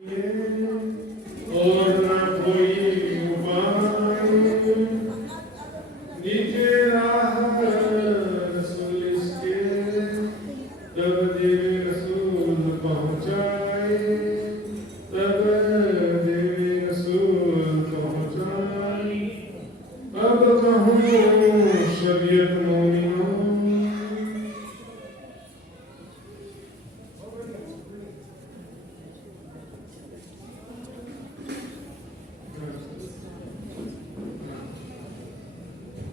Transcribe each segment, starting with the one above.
और न कोई उपाय नीचे राह रसूल इसके तब देवे रसूल पहुँचाए तब देवे रसूल पहुँचाए। अब कहूँ शरीयत मोमिनों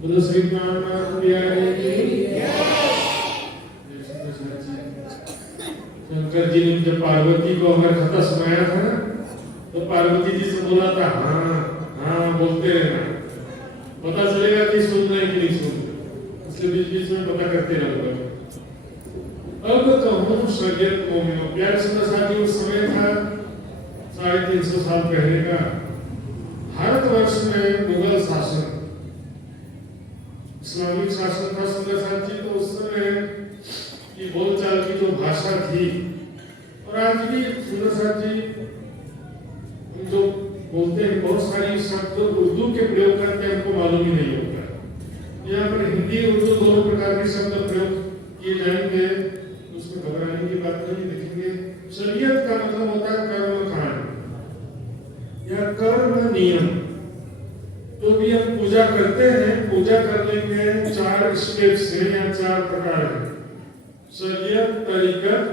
बोलो श्री नारायण प्यारे की शंकर जी ने जब पार्वती को अगर खता सुनाया था तो पार्वती जी से बोला था हाँ हाँ बोलते रहना, पता चलेगा कि सुन रहे कि नहीं सुन रहे, इसलिए बीच बीच में पता करते रहूंगा। अब तो हम शरीयत मोमिनों प्यारे सुंदर साथी उस समय था 350 साल पहले का भारतवर्ष में मुगल शासन इस्लामिक शासन था सुंदर साथी। तो उस समय की बोलचाल की जो भाषा थी और आज भी सुंदर साथी जो बोलते हैं बहुत सारी शब्द उर्दू के प्रयोग करते हैं हमको मालूम ही नहीं होता। यहाँ पर हिंदी उर्दू दोनों प्रकार के शब्द प्रयोग किए जाएंगे, उसमें घबराने की बात नहीं। देखेंगे शरीयत का मतलब होता है कर्म कांड या कर्म नियम। तो भी हम पूजा करते हैं, पूजा करने के 4 स्टेप्स हैं या 4 प्रकार हैं, शरीयत, तरीकत,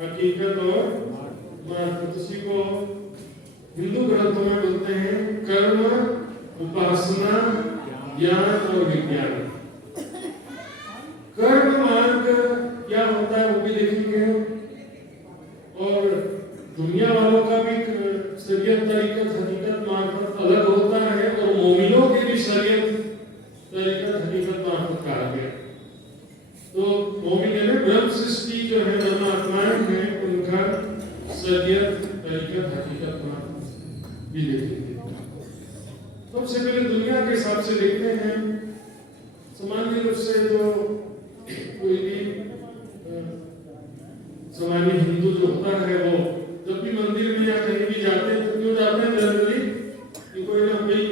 हकीकत और मार्फत। इसी को हिंदू ग्रंथों में बोलते हैं कर्म, उपासना, ज्ञान और विज्ञान। कर्म मार्ग क्या होता है वो भी देखेंगे और दुनिया वालों का भी शरीयत, तरीकत, हकीकत, मार्फत अलग होता है और मोमिनों की भी शरीयत, तरीकत, हकीकत, मार्फत कहा गया। तो मोमिन में ब्रह्म सृष्टि जो है ब्रह्म आत्माएं हैं उनका शरीयत, तरीकत, हकीकत, मार्फत भी देखेंगे। सबसे पहले दुनिया के हिसाब से देखते हैं। सामान्य रूप से जो कोई भी सामान्य हिंदू जो होता है वो जब भी मंदिर में या कहीं भी जाते हैं तो क्यों जाते हैं? जनरली कि कोई ना कोई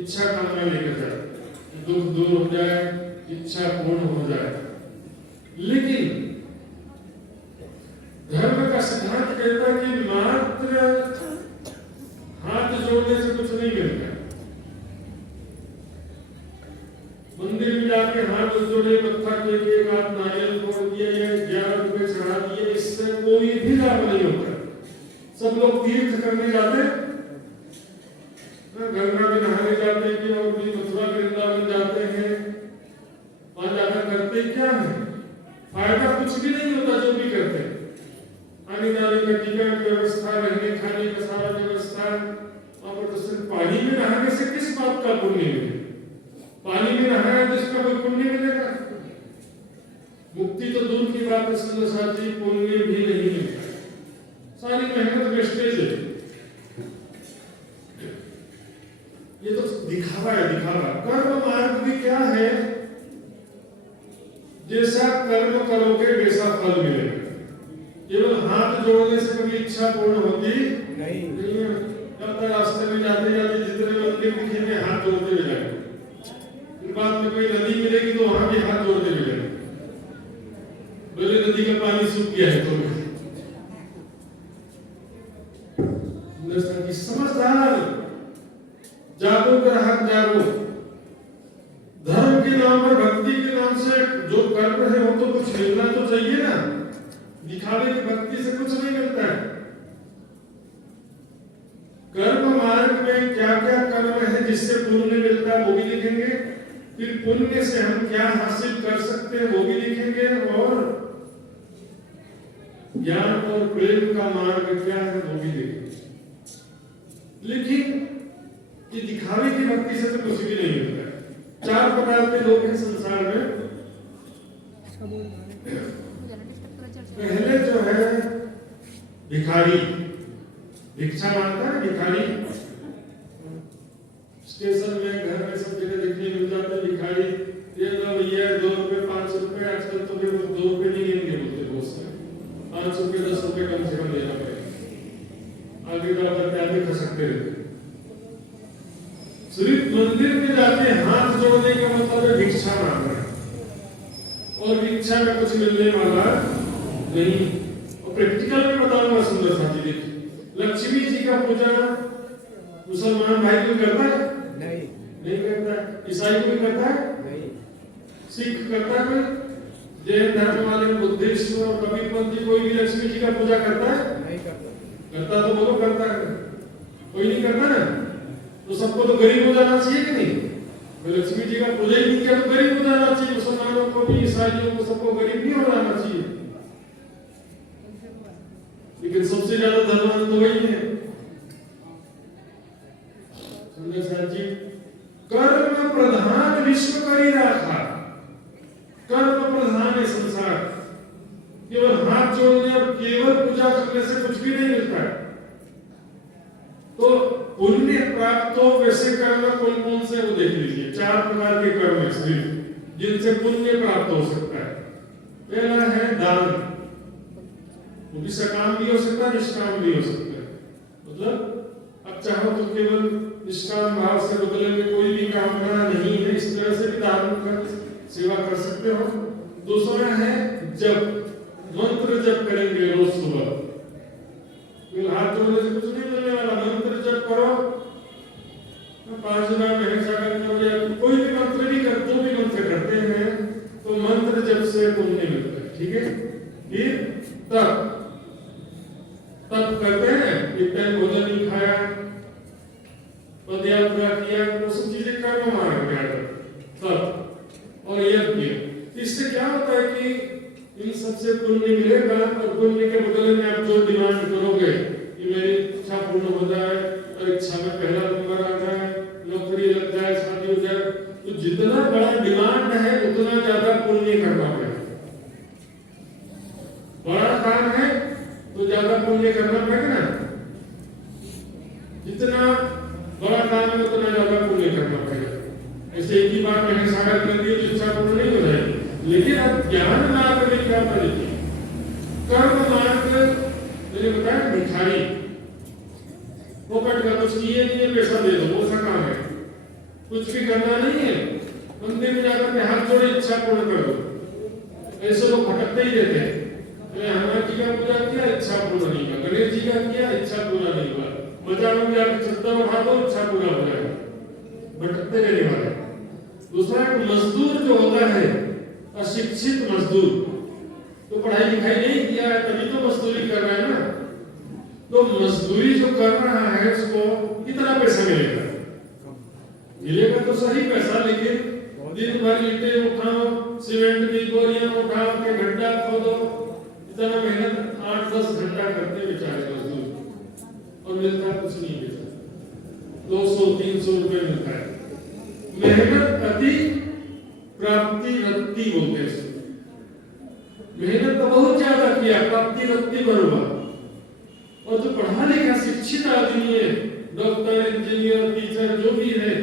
इच्छा कामना लेकर जाए, दुख दूर हो जाए, इच्छा पूर्ण हो जाए। लेकिन धर्म का सिद्धांत कहता है कि मात्र हाथ जोड़ने से कुछ नहीं मिलता। मंदिर में जाके हाथ जोड़े, मत्था टेके, एक हाथ नारियल फोड़ दिया या 11 रुपए चढ़ा दिए, इससे कोई भी लाभ नहीं होता। सब लोग तीर्थ करने जाते, गंगा में नहाने जाते हैं और भी मथुरा वृंदावन जाते हैं, वहां जाकर करते क्या है? फायदा कुछ भी नहीं होता जो भी करते हैं। आने जाने का टिकट व्यवस्था, रहने खाने का सारा व्यवस्था, वहां पर तो सिर्फ पानी में नहाने से किस बात का पुण्य मिले? पानी में नहाया तो इसका कोई पुण्य मिलेगा? मुक्ति तो दूर की बात है सुंदर साथी, पुण्य भी नहीं मिलता। सारी मेहनत वेस्टेज है। ये तो दिखावा है, दिखावा। कर्म मार्ग भी क्या है? जैसा कर्म करोगे वैसा फल मिलेगा। केवल हाथ जोड़ने से कभी इच्छा पूर्ण होती नहीं है। जब तक रास्ते में जाते जाते जितने मंदिर दिखेंगे हाथ जोड़ते हुए जाएंगे, फिर बाद में कोई नदी मिलेगी तो वहां भी हाथ जोड़ते हुए जाएंगे। बोले नदी का पानी सूख गया है तो समझदार जागो ग्राहक जागो। धर्म के नाम पर, भक्ति के नाम से जो कर्म है वो तो कुछ मिलना तो चाहिए ना। दिखावे की भक्ति से कुछ नहीं मिलता है। कर्म मार्ग में क्या क्या कर्म है जिससे पुण्य मिलता है वो भी लिखेंगे। फिर पुण्य से हम क्या हासिल कर सकते हैं वो भी लिखेंगे और ज्ञान और प्रेम का मार्ग क्या है वो भी लिखेंगे। लेकिन ये दिखावे की भक्ति से तो कुछ भी नहीं मिलता है। 4 प्रकार के लोग हैं संसार में। पहले जो है भिखारी, भिक्षा मांगता है भिखारी। स्टेशन में, घर में, सब जगह देखने मिल जाते हैं भिखारी। ये लो भैया 2 रुपए 5 रुपए, आजकल तो 2 रुपए नहीं लेंगे बोलते बहुत सारे, 5 रुपए 10 रुपए कम से कम देना पड़ेगा। आगे बढ़कर आगे खसकते रहते। सिर्फ मंदिर में जाके हाथ जोड़ने का मतलब है भिक्षा मांगना, और भिक्षा में कुछ मिलने वाला नहीं। और प्रैक्टिकल में बताऊंगा सुंदर साथी, देखिए लक्ष्मी जी का पूजा मुसलमान भाई कोई करता है? नहीं करता। ईसाई कोई करता है? नहीं। सिख करता है? जैन धर्म वाले, बुद्धिस्ट और कबीरपंथी कोई भी लक्ष्मी जी का पूजा करता है? नहीं करता। करता तो बोलो करता है, कोई नहीं करता ना। तो सबको तो गरीब हो जाना चाहिए कि नहीं? तो लक्ष्मी जी का पूजा ही नहीं किया तो गरीब हो जाना चाहिए। मुसलमानों को भी, ईसाइयों को, सबको गरीब नहीं हो जाना चाहिए। लेकिन सबसे ज्यादा धनवान तो वही है। सुंदर साथ जी, कर्म प्रधान विश्व करी राखा। कर्म प्रधान है संसार। केवल हाथ जोड़ने और केवल पूजा करने से कुछ भी नहीं मिलता है। तो पुण्य प्राप्त हो वैसे कर्म कौन कौन से वो देख लीजिए। 4 प्रकार के कर्म है सिर्फ जिनसे पुण्य प्राप्त हो सकता है। पहला है दान, वो भी सकाम भी हो सकता है, निष्काम भी हो सकता है। मतलब अब चाहो तो केवल निष्काम भाव से बदले में कोई भी कामना नहीं है, इस तरह से भी दान कर सेवा कर सकते हो। दूसरा है जप, मंत्र जप करेंगे रोज सुबह। हाथ जोड़ने से कुछ नहीं मिलने वाला, मंत्र जप करो, 5 बार महेशागर करो, या कोई भी मंत्र भी कर, जो भी मंत्र करते हैं तो मंत्र जप से पुण्य मिलता है। ठीक है। फिर तप करते हैं, एक टाइम भोजन नहीं खाया, पदयात्रा किया, वो सब चीजें कर्म मार्ग में आता है। तप और यज्ञ, इससे क्या होता है कि इन सबसे पुण्य मिलेगा, और पुण्य के बदले में आप जो डिमांड करोगे कि मेरी इच्छा पूर्ण हो जाए, और इच्छा में पहला नंबर आ जाए, नौकरी लग जाए, शादी हो जाए, तो जितना बड़ा डिमांड है उतना ज्यादा पुण्य करना पड़ेगा। बड़ा काम है तो ज्यादा पुण्य करना पड़ेगा ना। जितना बड़ा काम है उतना ज्यादा पुण्य करना पड़ेगा। ऐसे एक ही बार मैंने सागर कर दिया तो इच्छा पूर्ण नहीं हो जाएगी। लेकिन अब ज्ञान मार्ग में क्या तरीके, कर्म मार्ग मैंने बताया भिखारी, फोकट का कुछ किए नहीं, पैसा दे दो, वो सा काम है। कुछ भी करना नहीं है, मंदिर में जाकर के हाथ जोड़े इच्छा पूर्ण कर दो। ऐसे लोग भटकते ही रहते हैं। हनुमान जी का पूजा किया, इच्छा पूर्ण नहीं हुआ। गणेश जी का किया, इच्छा पूरा नहीं हुआ। बाजारों में जाकर छत्तर उठा दो, इच्छा पूरा हो जाएगा। भटकते रहने वाले। दूसरा मजदूर जो होता है, अशिक्षित मजदूर, तो पढ़ाई लिखाई नहीं किया है तभी तो मजदूरी कर रहा है ना। तो मजदूरी जो कर रहा है उसको कितना पैसा मिलेगा? मिलेगा तो सही पैसा, लेकिन दिन भर ईंटें उठाओ, सीमेंट की बोरियां उठाओ के गड्ढा खोदो, इतना मेहनत 8-10 घंटा करते बेचारे मजदूर, और मिलता कुछ नहीं बेचारा, 200-300 रुपए मिलता है। मेहनत अति प्राप्ति रत्ती बोलते हैं। मेहनत तो बहुत ज्यादा किया, प्राप्ति रत्ती बरुआ। और जो पढ़ा लिखा शिक्षित आदमी है, डॉक्टर, इंजीनियर, टीचर जो भी है,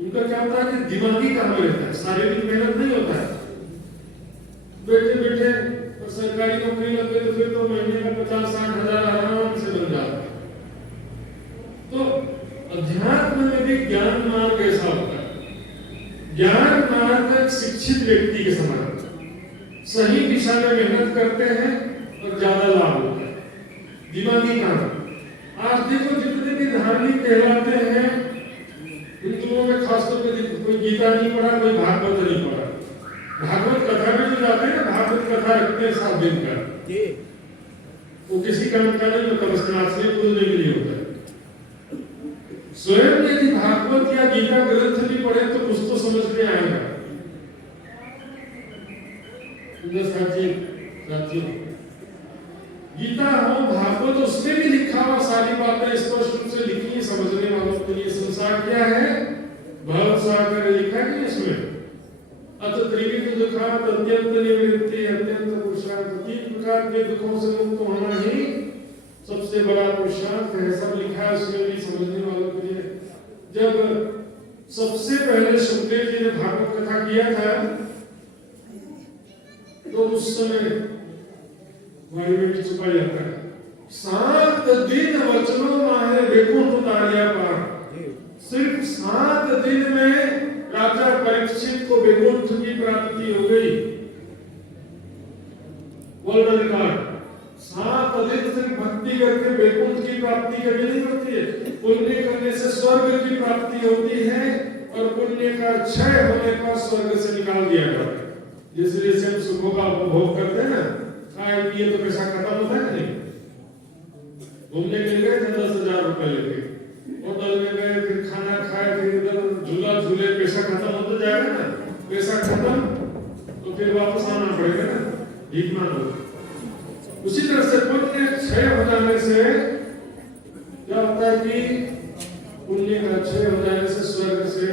उनका क्या होता है कि दिमागी काम रहता है, शारीरिक मेहनत नहीं होता है। बैठे बैठे और सरकारी नौकरी लग गई तो फिर तो महीने का 50-60 हजार आराम से बन जाता है। तो अध्यात्म में भी ज्ञान मार्ग ऐसा होता है। ज्ञान मार्ग शिक्षित व्यक्ति के समान, सही दिशा में मेहनत करते हैं और ज्यादा लाभ होता है। दिमागी काम। आज देखो जितने भी धार्मिक कहलाते हैं हिंदुओं में, खासतौर पे कोई गीता नहीं पढ़ा, कोई भागवत नहीं पढ़ा। भागवत कथा में जो जाते हैं ना, भागवत कथा रखते हैं 7 दिन का, वो किसी काम का नहीं होता, बस नाचने कूदने के लिए होता है। स्वयं यदि भागवत या गीता ग्रंथ भी पढ़े तो कुछ तो समझ में आएगा। साथियों, गीता हो, भागवत, उसमें भी लिखा हुआ सारी बातें स्पष्ट रूप से लिखी है समझने वालों के लिए। संसार क्या है, भव सागर लिखा है इसमें। अत त्रिविध दुखात अत्यंत निवृत्ति अत्यंत पुरुषार्थ, 3 प्रकार के दुखों से मुक्त होना ही सबसे बड़ा पुरुषार्थ है। सब लिखा है उसमें भी समझने वालों के लिए। जब सबसे पहले सुखदेव जी ने भागवत कथा किया था तो उस समय वायु में भी छुपा जाता है, 7 दिन वचनों माहे वैकुंठ उतारिया पार। सिर्फ 7 दिन में राजा परीक्षित को वैकुंठ की प्राप्ति हो गई। वर्ल्ड रिकॉर्ड 7 दिन से भक्ति करके वैकुंठ की प्राप्ति कभी नहीं होती है। पुण्य करने से स्वर्ग की प्राप्ति होती है और पुण्य का क्षय होने पर स्वर्ग से निकाल दिया जाता है। जैसे हम सुखों का उपभोग करते हैं ना, खाए पिए तो पैसा खत्म होता है नहीं। घूमने के लिए गए थे 10,000 रुपए लेके, होटल में गए, फिर खाना खाए, फिर इधर झूला झूले, पैसा खत्म हो तो जाएगा ना। पैसा खत्म तो फिर वापस आना पड़ेगा ना, भीख मांगो। उसी तरह से पुण्य क्षय हो जाने से क्या होता है कि पुण्य का क्षय हो जाने से स्वर्ग से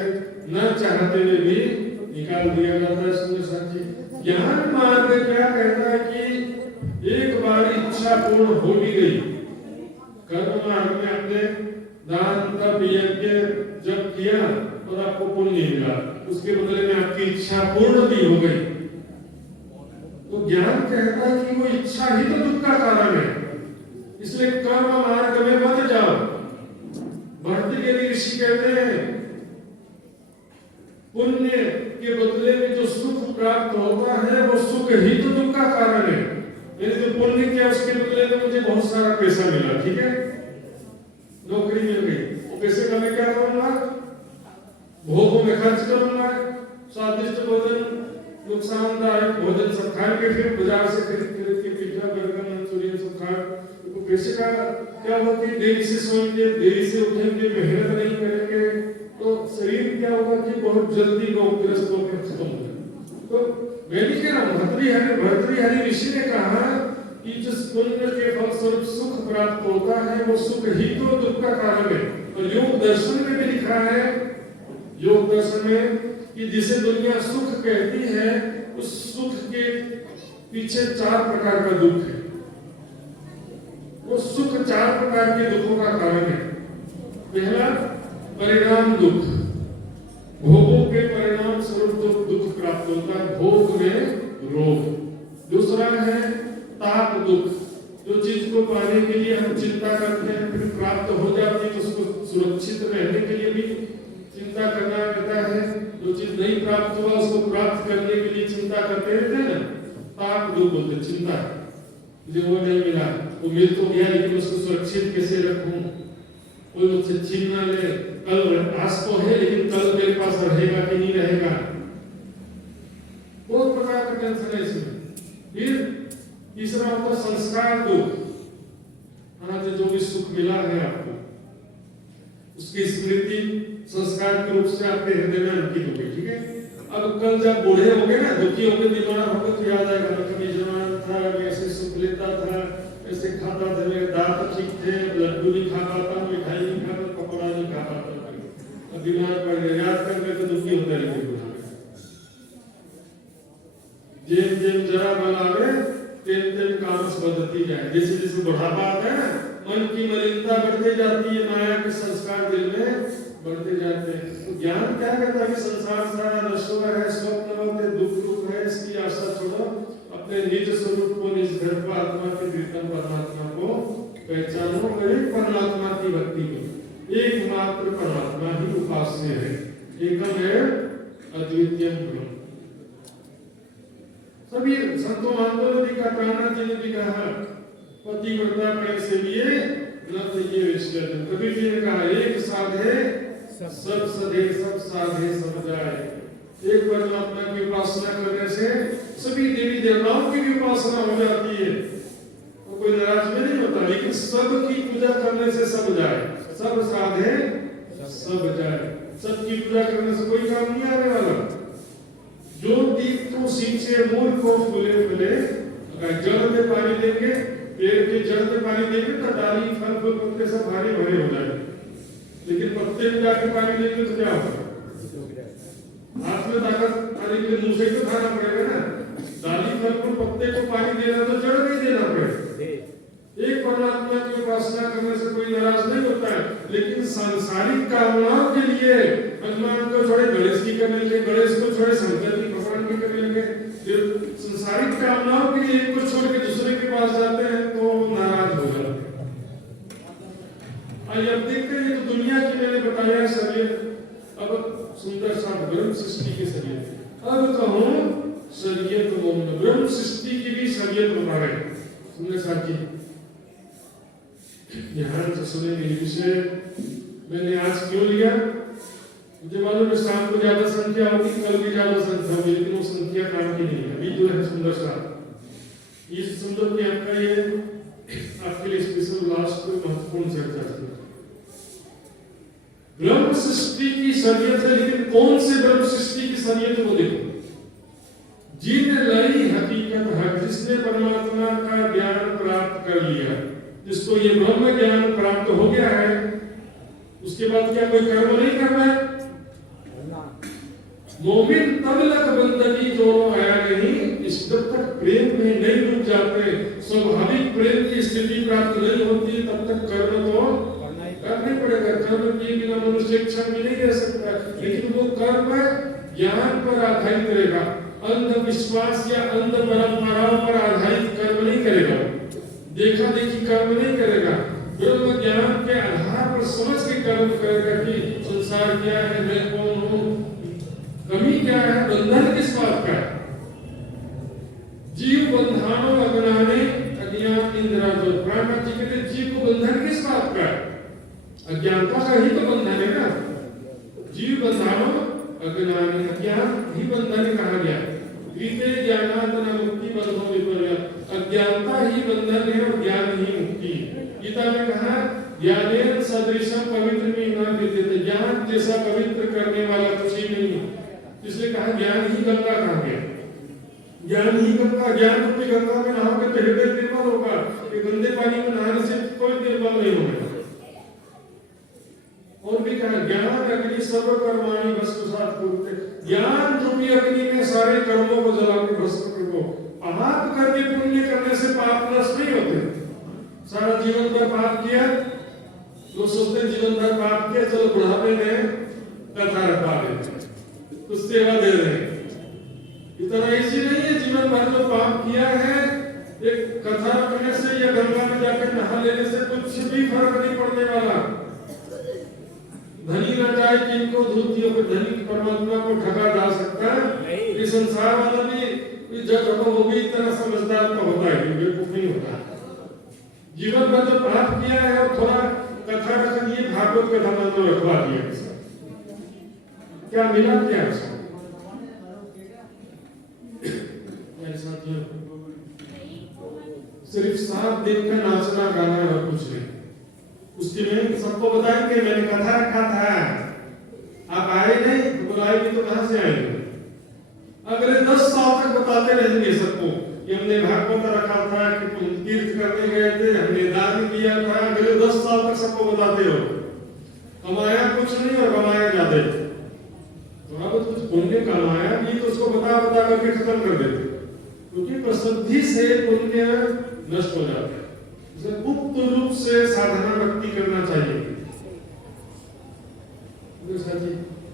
न चाहते हुए भी निकाल दिया जाता है। सुंदर साथी, ज्ञान मार्ग क्या कहता है कि एक बार इच्छा पूर्ण हो भी गई, कर्म मार्ग में आपने दान तप यज्ञ जब किया और आपको पुण्य मिला, उसके बदले में आपकी इच्छा पूर्ण भी हो गई, तो ज्ञान कहता है कि वो इच्छा ही तो दुख का कारण है। इसलिए कर्म मार्ग में मत जाओ। भर्तृहरि ऋषि कहते हैं पुण्य के बदले में जो सुख प्राप्त होता है वो सुख ही तो दुख का कारण है। मैंने जो पुण्य किया उसके बदले में मुझे बहुत सारा पैसा मिला, ठीक है, नौकरी मिल गई, वो पैसे का मैं क्या करूंगा, भोगों में खर्च करूंगा, स्वादिष्ट भोजन, नुकसानदायक भोजन सब खाएंगे, फिर बाजार से खरीद के पिज्जा बर्गर मंचूरियन सब खा, तो पैसे का क्या होगा कि देरी से सोएंगे, देरी से उठेंगे, मेहनत नहीं करेंगे, तो शरीर क्या होगा कि बहुत जल्दी रोगग्रस्त होकर खत्म हो जाएगा। तो मैं नहीं कह रहा हूँ, भर्तृहरि ऋषि ने कहा कि जिस पुण्य के फलस्वरूप सुख प्राप्त होता है वो सुख ही तो दुख का कारण है। और योग दर्शन में भी लिखा है, योग दर्शन में, कि जिसे दुनिया सुख कहती है उस सुख के पीछे 4 प्रकार का दुख है। वो सुख 4 प्रकार के दुखों का कारण है। पहला परिणाम दुख, भोगों के परिणाम स्वरूप जो दुख प्राप्त होता है, भोग में रोग। दूसरा है ताप दुख, जो चीज को पाने के लिए हम चिंता करते हैं, फिर प्राप्त हो जाती है तो उसको सुरक्षित रहने के लिए भी चिंता करना रहता है। जो चीज नहीं प्राप्त हुआ उसको प्राप्त करने के लिए चिंता करते रहते हैं ना, ताप दुख बोलते, चिंता, मुझे वो नहीं मिला, वो मिल तो गया लेकिन उसको सुरक्षित कैसे रखूं, कोई मुझसे छीन ना ले, कल आज तो है लेकिन कल मेरे पास रहेगा कि नहीं रहेगा, बहुत प्रकार का टेंशन है इसमें। फिर तीसरा होता है संस्कार दुख, आज जो भी सुख मिला है आपको उसकी स्मृति संस्कार के रूप से आपके हृदय में अंकित हो गई, ठीक है। अब कल जब बूढ़े हो गए ना, दुखी हो गए, बीमार हो गए, तो याद आएगा कभी जवान था, मैं ऐसे सुख लेता था, ऐसे खाता था, मेरे दांत ठीक थे, लड्डू नहीं खा पाता, मिठाई नहीं खाता, पकौड़ा नहीं खा पाता, अब बीमार पड़ गए, याद करके तो दुखी होता है। जेम जेम जरा बनावे तेम तेम कामस बदलती जाए, जैसे जैसे बुढ़ापा आता है ना, मन की मलिनता बढ़ते जाती है, माया के संस्कार दिल में बढ़ते जाते हैं। तो ज्ञान क्या कहता है कि संसार सारा नश्वर है, स्वप्न होते, दुख रूप है, इसकी आशा छोड़ो, अपने निज स्वरूप को, निज धर्म आत्मा के प्रीतम परमात्मा को पहचानो, एक परमात्मा की भक्ति करो, एकमात्र परमात्मा ही उपास्य है, एकम है अद्वितीय ब्रह्म। सभी संतों महात्माओं ने भी कहा, प्राणनाथ जी ने भी कहा, पतिव्रता प्रेम से लिए न तो ये विश्लेष। कबीर जी ने कहा, एक साधे सब सधे, सब साधे सब जाए। एक परमात्मा की उपासना करने से सभी देवी देवताओं की भी उपासना हो जाती है, तो कोई नाराज में नहीं होता, लेकिन सब की पूजा करने से सब जाए, सब साधे सब जाए। सबकी पूजा करने से कोई काम नहीं आने वाला। जो दीप को सींचे मूल को फूले फूले, अगर जड़ में पानी देंगे, पेड़ के जड़ में पानी देंगे तो डाली फल फूल पत्ते सब भारी भरे हो जाएंगे, लेकिन पत्ते में जाके पानी देंगे तो क्या होगा, हाथ में ताकत आने के लिए मुंह से तो खाना पड़ेगा ना। डाली फल फूल पत्ते को पानी देना तो जड़ में देना पड़ेगा। एक परमात्मा की उपासना करने से कोई नाराज नहीं होता है, लेकिन सांसारिक कामनाओं के लिए हनुमान को छोड़े गणेश की करने लगे, गणेश को छोड़े शंकर की भगवान की करने लगे, फिर सांसारिक कामनाओं के लिए एक को छोड़ के दूसरे के पास जाते हैं तो नाराज हो जाते हैं। देखते हैं तो दुनिया की मैंने बताया शरीयत, अब सुंदर सा ब्रह्म सृष्टि की शरीयत। अब कहूँ शरीयत वो ब्रह्म सृष्टि की भी शरीयत बता रहे हैं। सुंदर साथी ध्यान से सुने मेरे विषय मैंने आज क्यों लिया, मुझे मालूम है शाम को ज्यादा संख्या होगी, कल भी ज्यादा संख्या होगी, लेकिन वो संख्या काम की नहीं है। अभी जो है सुंदर सा इस सुंदर में आपका ये आपके लिए स्पेशल लास्ट महत्वपूर्ण चर्चा है। ब्रह्म सृष्टि की शरीयत है, लेकिन कौन से ब्रह्म सृष्टि की शरीयत को देखो। जिन लई हकीकत है, जिसने परमात्मा का ज्ञान प्राप्त कर लिया, जिसको ये ब्रह्म ज्ञान प्राप्त हो गया है, उसके बाद क्या कोई कर्म नहीं करना है। मोमिन तब लग बंदगी जोड़ो आया नहीं, इस जब तक प्रेम में नहीं डूब जाते, स्वाभाविक प्रेम की स्थिति प्राप्त नहीं होती, तब तक कर्म तो करना ही पड़ेगा। कर्म किए बिना मनुष्य एक क्षण भी नहीं रह सकता, लेकिन वो कर्म ज्ञान पर आधारित रहेगा, अंधविश्वास या अंध परंपराओं पर आधारित कर्म नहीं करेगा, देखा देखी कर्म नहीं करेगा। ब्रह्म ज्ञान के आधार पर समझ के कर्म करेगा कि संसार क्या है, मैं कौन हूँ, कमी क्या है, बंधन किस बात का है। जीव बंधानो अज्ञाने अज्ञान इंद्रा जो प्राण जी कहते जीव को बंधन किस बात का है, अज्ञानता का ही तो बंधन है ना। जीव बंधानो अज्ञाने, अज्ञान ही बंधन कहा गया। गीते ज्ञानातना मुक्ति बंधो विपर्यत, अज्ञानता ही बंधन है और ज्ञान ही मुक्ति। गीता में कहा ज्ञानेन सदृशम पवित्र में न विद्यते, ज्ञान जैसा पवित्र करने वाला कुछ ही नहीं। इसलिए कहा ज्ञान ही गंगा कहा गया, ज्ञान ही गंगा। ज्ञान रूपी गंगा में नहाओगे तो हृदय निर्मल होगा, ये गंदे पानी में नहाने से कोई निर्मल नहीं होगा। और भी कहा ज्ञान अग्नि सर्व कर्माणि भस्मसात् कुरुते, ज्ञान रूपी अग्नि में सारे कर्मों को जला के भस्म कर दो। पाप करके पुण्य करने से पाप नष्ट नहीं होते। सारा जीवन भर पाप किया, लोग सोचते जीवन भर पाप किया, चलो बुढ़ापे में कथा रखा दे, कुछ सेवा दे रहे। इतना इजी नहीं है। जीवन भर जो पाप किया है, एक कथा रखने से या गंगा में जाकर नहा लेने से कुछ भी फर्क नहीं पड़ने वाला। धनी न जाए किनको धूतियों पे, धनी परमात्मा को ठगा जा सकता है। ये संसार वाला भी जब वो भी इतना समझदार तो होता है, बेवकूफ नहीं होता। जीवन भर जो पाप किया है और थोड़ा कथा रख दिए, भागवत कथा में रखवा दिया, क्या मिला क्या उसको। मेरे साथियों सिर्फ साथ देखकर नाचना गाना और कुछ नहीं। उसके में सबको बताएंगे मैंने कथा रखा था, आप आए नहीं तो बुलाएंगे तो कहां से आएंगे। अगले 10 साल तक बताते रहेंगे सबको कि हमने भागवत रखा था, कि तुम तीर्थ करने गए थे, हमने दान किया था। अगले 10 साल तक सबको बताते हो। कमाया कुछ नहीं और कमाया ज्यादा, थोड़ा बहुत कुछ पुण्य कमाया भी तो उसको बता बता करके खत्म कर देते, क्योंकि प्रसिद्धि से पुण्य नष्ट हो जाता है। गुप्त रूप से साधना भक्ति करना चाहिए।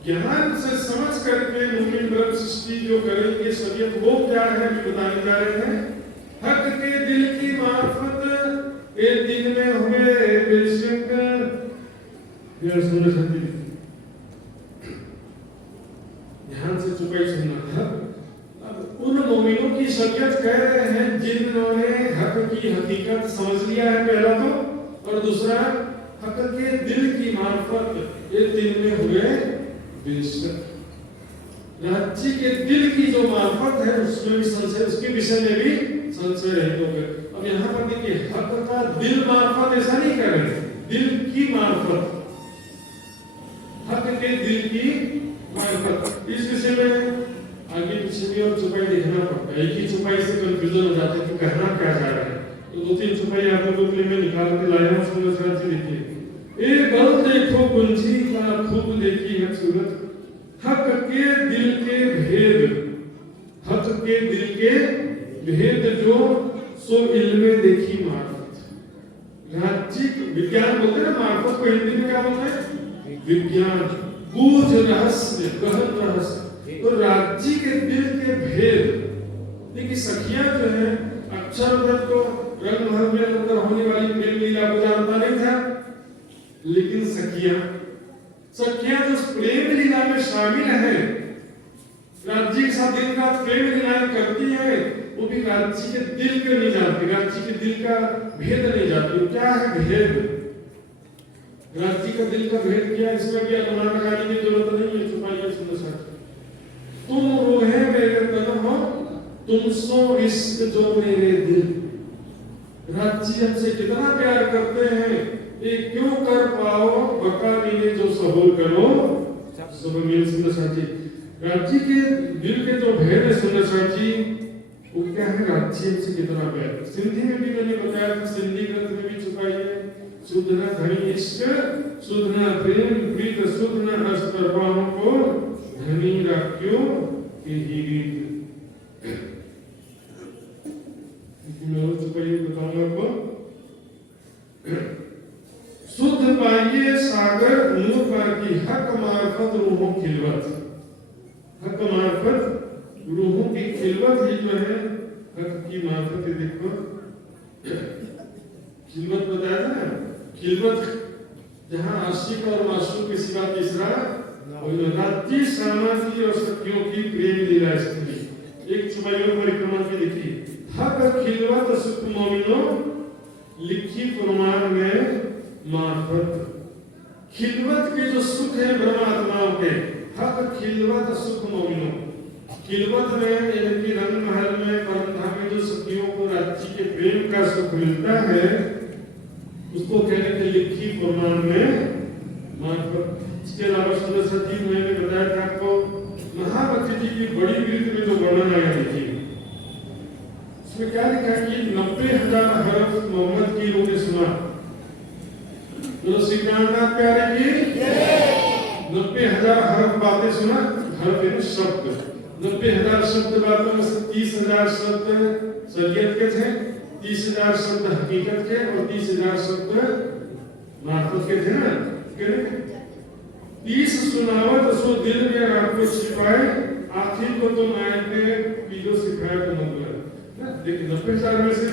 ज्ञान से समझ करके मुमिन ब्रह्म सृष्टि जो करेंगे शरीयत, वो क्या है बताने जा रहे हैं। हक के दिल की मार्फत एक दिन में हुए बेशक, ध्यान से चुपाई सुनना। उन मोमिनों की शरीयत कह रहे हैं जिन्होंने हक की हकीकत समझ लिया है पहला तो, और दूसरा हक के दिल की मार्फत एक दिन में हुए बेशक। राज्य के दिल की जो मार्फत है उसमें भी संशय, उसके विषय में भी संशय रहित हो गए। अब यहाँ पर देखिए हक का दिल मार्फत ऐसा नहीं कह रहे, दिल की मार्फत, हक के दिल की मार्फत। इस विषय में आगे पीछे भी और छुपाई देखना पड़ता है। एक ही छुपाई से कंफ्यूजन हो जाता है कि कहना क्या चाह रहा है। तो 2-3 छुपाई आपको बोतल में निकाल के लाया हूं, सुंदर सा से देखिए। एक गल देखो कुंजी का खूब देखी है सूरत, हक के दिल के भेद, हक के दिल के भेद जो सो इल्मे देखी मार्फत। राज्य विज्ञान बोलते हैं ना, मार्फत को हिंदी में क्या बोलते हैं, विज्ञान, गूढ़ रहस्य, गहन रहस्य। तो राज्य के दिल के भेद, देखिए सखियां जो है अक्षर व्रत को रंग महल में अंदर होने वाली प्रेम लीला को जानता नहीं था, लेकिन सखियां जो प्रेम लीला में शामिल है, राज्य के साथ दिन रात प्रेम लीलाएं करती है, वो भी राज्य के दिल के नहीं जानती, राज्य के दिल का भेद नहीं जानती। वो क्या है भेद, राज्य का दिल का भेद क्या है, इसमें भी अनुमान लगाने की जरूरत नहीं है। छुपाइए सुंदर साथी, तुम रोहे मेरे तन हो, तुम सो इश्क जो मेरे दिल। राज्य हमसे कितना प्यार करते हैं, ये क्यों कर पाओ बका मिले जो सबूर करो सब मिल। सुंदर साथी, राज्य के दिल के जो भेद है सुंदर साथी, वो क्या है, राज्य हमसे कितना प्यार। सिंधी में भी मैंने बताया था, सिंधी ग्रंथ में भी छुपाइए, सुधना धनी इश्क सुधना प्रेम प्रीत सुधना अस्त्रपाओं को धनी राख्यो के ही गीत। मैं और छुपाइए बताऊंगा आपको। शुद्ध पाइये सागर नूर की हक मार्फत रूहों खिलवत, हक मार्फत रूहों की खिलवत ही जो है, हक की मार्फत। देखो खिलवत बताया था ना, खिलवत जहाँ आशिक और मासूम के सिवा तीसरा, राज्य सामाजिक और सखियों की प्रेम लीला स्त्री। एक छुपाइयों परिक्रमा की लिखी, हक खिलवत सुख मोमिनो लिखी कुरमान में मार्फत। खिलवत के जो सुख है ब्रह्मात्माओं के, हक खिलवत सुख मोमिनो, खिलवत में यानी कि रंग महल में परमधाम में जो सखियों को राज्य के प्रेम का सुख मिलता है, उसको कहने के लिखी कुरमान में मार्फत। इसके अलावा सुंदर साथी मैंने बताया था आपको, महावती जी की बड़ी वृत्त में जो वर्णन आया थी, उसमें क्या लिखा कि 90,000 हरफ मोहम्मद की रूह ने सुना। तो श्री रामनाथ प्यारे की 90,000 हरफ बातें सुना, हरफ यानी शब्द, 90,000 शब्द बातों में से 30,000 शब्द शरीयत के थे, 30,000 शब्द हकीकत के और 30,000 शब्द मार्फत के थे ना। 30 सुनावत सो दिल में आपको छिपाए, आखिर को तुम आए थे पीलो सिखाए तो मतलब। देखिए 90,000 में से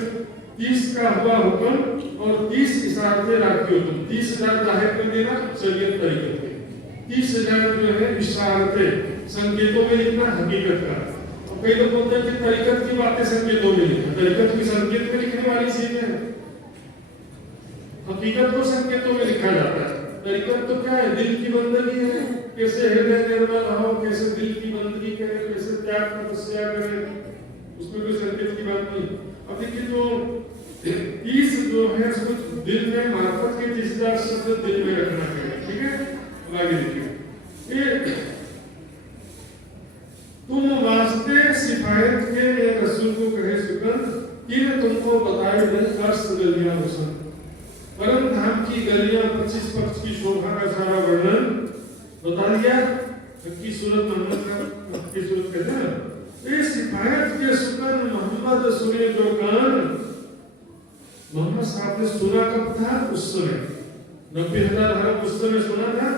30 का हुआ हुक्म और 30 इशारते राखी हो तुम। 30,000 जाहिर कर देना शरीयत तरीके के, 30,000 जो है इशारते संकेतों में लिखना हकीकत का। और कई लोग बोलते हैं कि तरीकत की बातें संकेतों में लिखना, तरीकत की संकेत में लिखने वाली चीज है, हकीकत को संकेतों में लिखा जाता है। तरीकत तो क्या है, दिल की बंदगी है, कैसे हृदय निर्मल हो, कैसे दिल की बंदगी करे, कैसे त्याग तपस्या करे, उसमें कोई संकेत की बात नहीं। अब देखिए जो 30 जो है उसको दिल में मार्फत के 30,000 शब्द दिल में रखना है, ठीक है। आगे देखिए, तुम वास्ते सिफायत के रसूल को कहे सुगंध, कि मैं तुमको बताए दिन अर्श गलियां रोशन। परम धाम की गलियां 25 पक्ष की शोभा का सारा वर्णन बता दिया। की सूरत मोहम्मद की सूरत कहते हैं, इस सिफायत के सुकन मोहम्मद सुने जो कान। मोहम्मद साहब ने सुना कब था, उस समय 90,000 हरफ उस समय सुना था।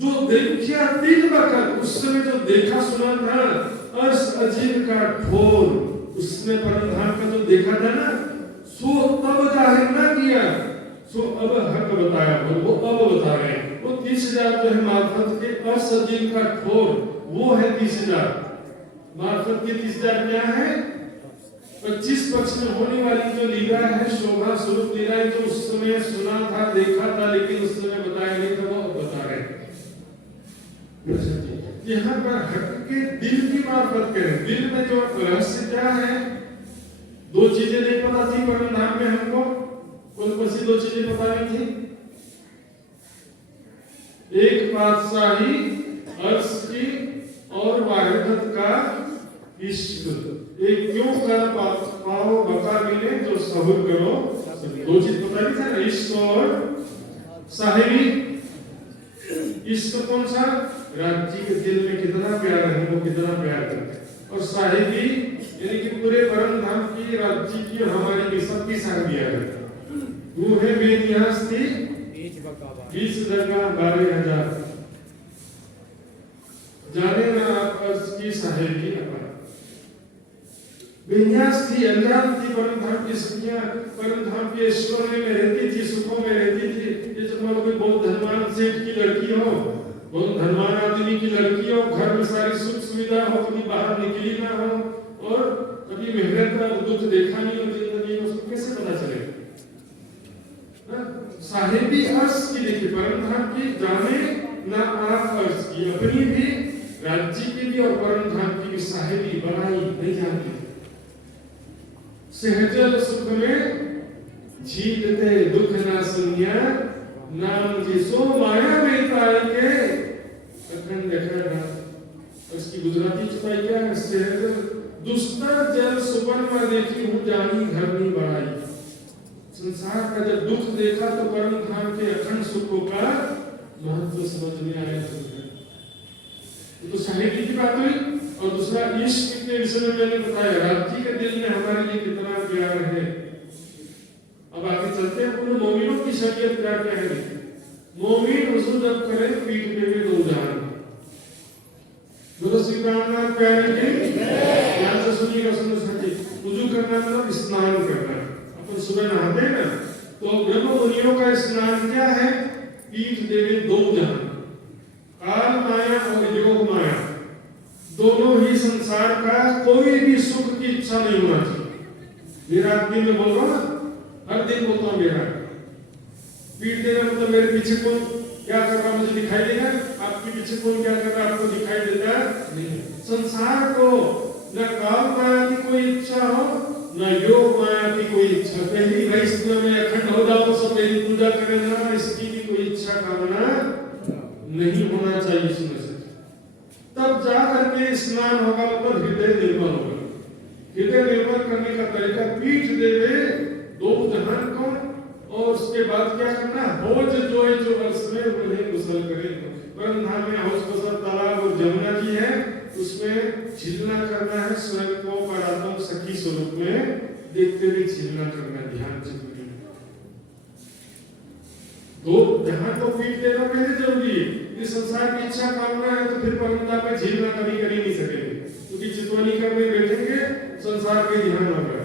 जो देखा दिल बकर, उस समय जो देखा सुना था, अर्श अजीब का ठोर, उसने परमधाम का जो देखा था ना, सो तब जाहिर ना किया, सो अब हक बताया, वो अब बता रहे हैं। वो 30,000 जो है मार्फत के अर्श अजीब का ठोर, वो है 30,000। मार्फत के 30,000 क्या है, 25 पक्ष में होने वाली जो लीला है, शोभा स्वरूप लीला, जो उस समय सुना था, देखा था, लेकिन उस समय बताया नहीं था, वो अब बता रहे हैं। यहाँ पर हक के दिल की मार्फत करें, दिल में जो रहस्य क्या है, दो चीजें नहीं पता थी परमधाम में हमको। कौन सी दो चीजें पता नहीं थी, एक बादशाही अर्श की और वाहिदत का इश्क। एक क्यों कर पाओ बता मिले जो सबूर करो, दो चीज पता नहीं था ना, इश्क और साहिबी। इश्क कौन सा, राज्य के दिल में कितना प्यार है, वो कितना प्यार करते हैं। और साहिबी यानी कि पूरे परम धाम की, राज्य की और हमारी भी सबकी साहिबिया है। वो है बेनियाज थी 20 दरगाह 12,000 जाने ना आप अर्श की साहिबी अपन। विन्यास थी, अनजान थी परम धाम की स्त्रियां, परम धाम के ऐश्वर्य में रहती थी, सुखों में रहती थी। ये तो मान लो बहुत धनवान सेठ की लड़की हो, बहुत धनवान आदमी की लड़की हो, घर में सारी सुख सुविधा हो, कभी बाहर निकली ना हो और कभी मेहनत और दुख देखा नहीं हो जिंदगी में, उसको कैसे पता चलेगा? साहेबी अर्श की देखिए, परम धाम की जाने ना आप अर्श की, अपनी भी राज्य की भी और परम धाम की भी साहेबी बनाई नहीं जानती। सहजल सुख में जीतते दुख ना सुनिया, नाम जी सो माया में ताई के अखंड अखंड। उसकी गुजराती चुपाई क्या है? सहजल दुस्तर जल सुपन में देखी हूँ जानी घर नहीं बढ़ाई। संसार का जब दुख देखा तो परम धाम के अखंड सुखों का महत्व समझ में आया। तो साहित्य की बात हुई। और दूसरा इश्क के विषय में मैंने बताया, राज्य के दिल में हमारे लिए कितना प्यार है। अब आगे चलते हैं, उन मोमिनों की शरीयत क्या क्या है। मोमिन वज़ू जब करें पीठ पे भी 2 जान। बोलो श्री रामनाथ प्यारे की ध्यान से सुनिएगा, सुनो सच्ची। वज़ू करना मतलब स्नान करना। अपन सुबह नहाते हैं ना, तो ब्रह्म मुनियों का स्नान क्या है? पीठ देवे 2 जान, काल माया और योग माया, दोनों ही संसार का कोई भी सुख की इच्छा नहीं होना चाहिए। मेरा आदमी में बोल रहा हूं ना, हर दिन बोलता हूं मेरा पीठ देना मतलब मेरे पीछे कौन क्या कर रहा मुझे दिखाई देगा, आपके पीछे कौन क्या कर रहा आपको दिखाई देता नहीं। संसार को न काल माया की कोई इच्छा हो, न योग माया की कोई इच्छा। पहली वैष्णव में अखंड हो जाओ सब मेरी पूजा करेगा, इसकी भी कोई इच्छा कामना नहीं होना चाहिए। सुनो तब जा करके स्नान होगा, मतलब हृदय निर्मल होगा। हृदय निर्मल करने का तरीका पीठ देवे 2 जहान को, और उसके बाद क्या करना? हौज जोए जो अर्श में उन्हें गुसल करे। परम धाम में हौज गुसल तालाब और जमुना जी है, उसमें छिलना करना है। स्वयं को परात्म सखी स्वरूप में देखते हुए छिलना करना, ध्यान से। 2 जहान को पीठ देना पहले जरूरी है। इस संसार की इच्छा कामना है तो फिर परमता पे झीलना कभी कर ही नहीं सकेंगे, क्योंकि चितवनी करने बैठेंगे संसार के ध्यान होगा।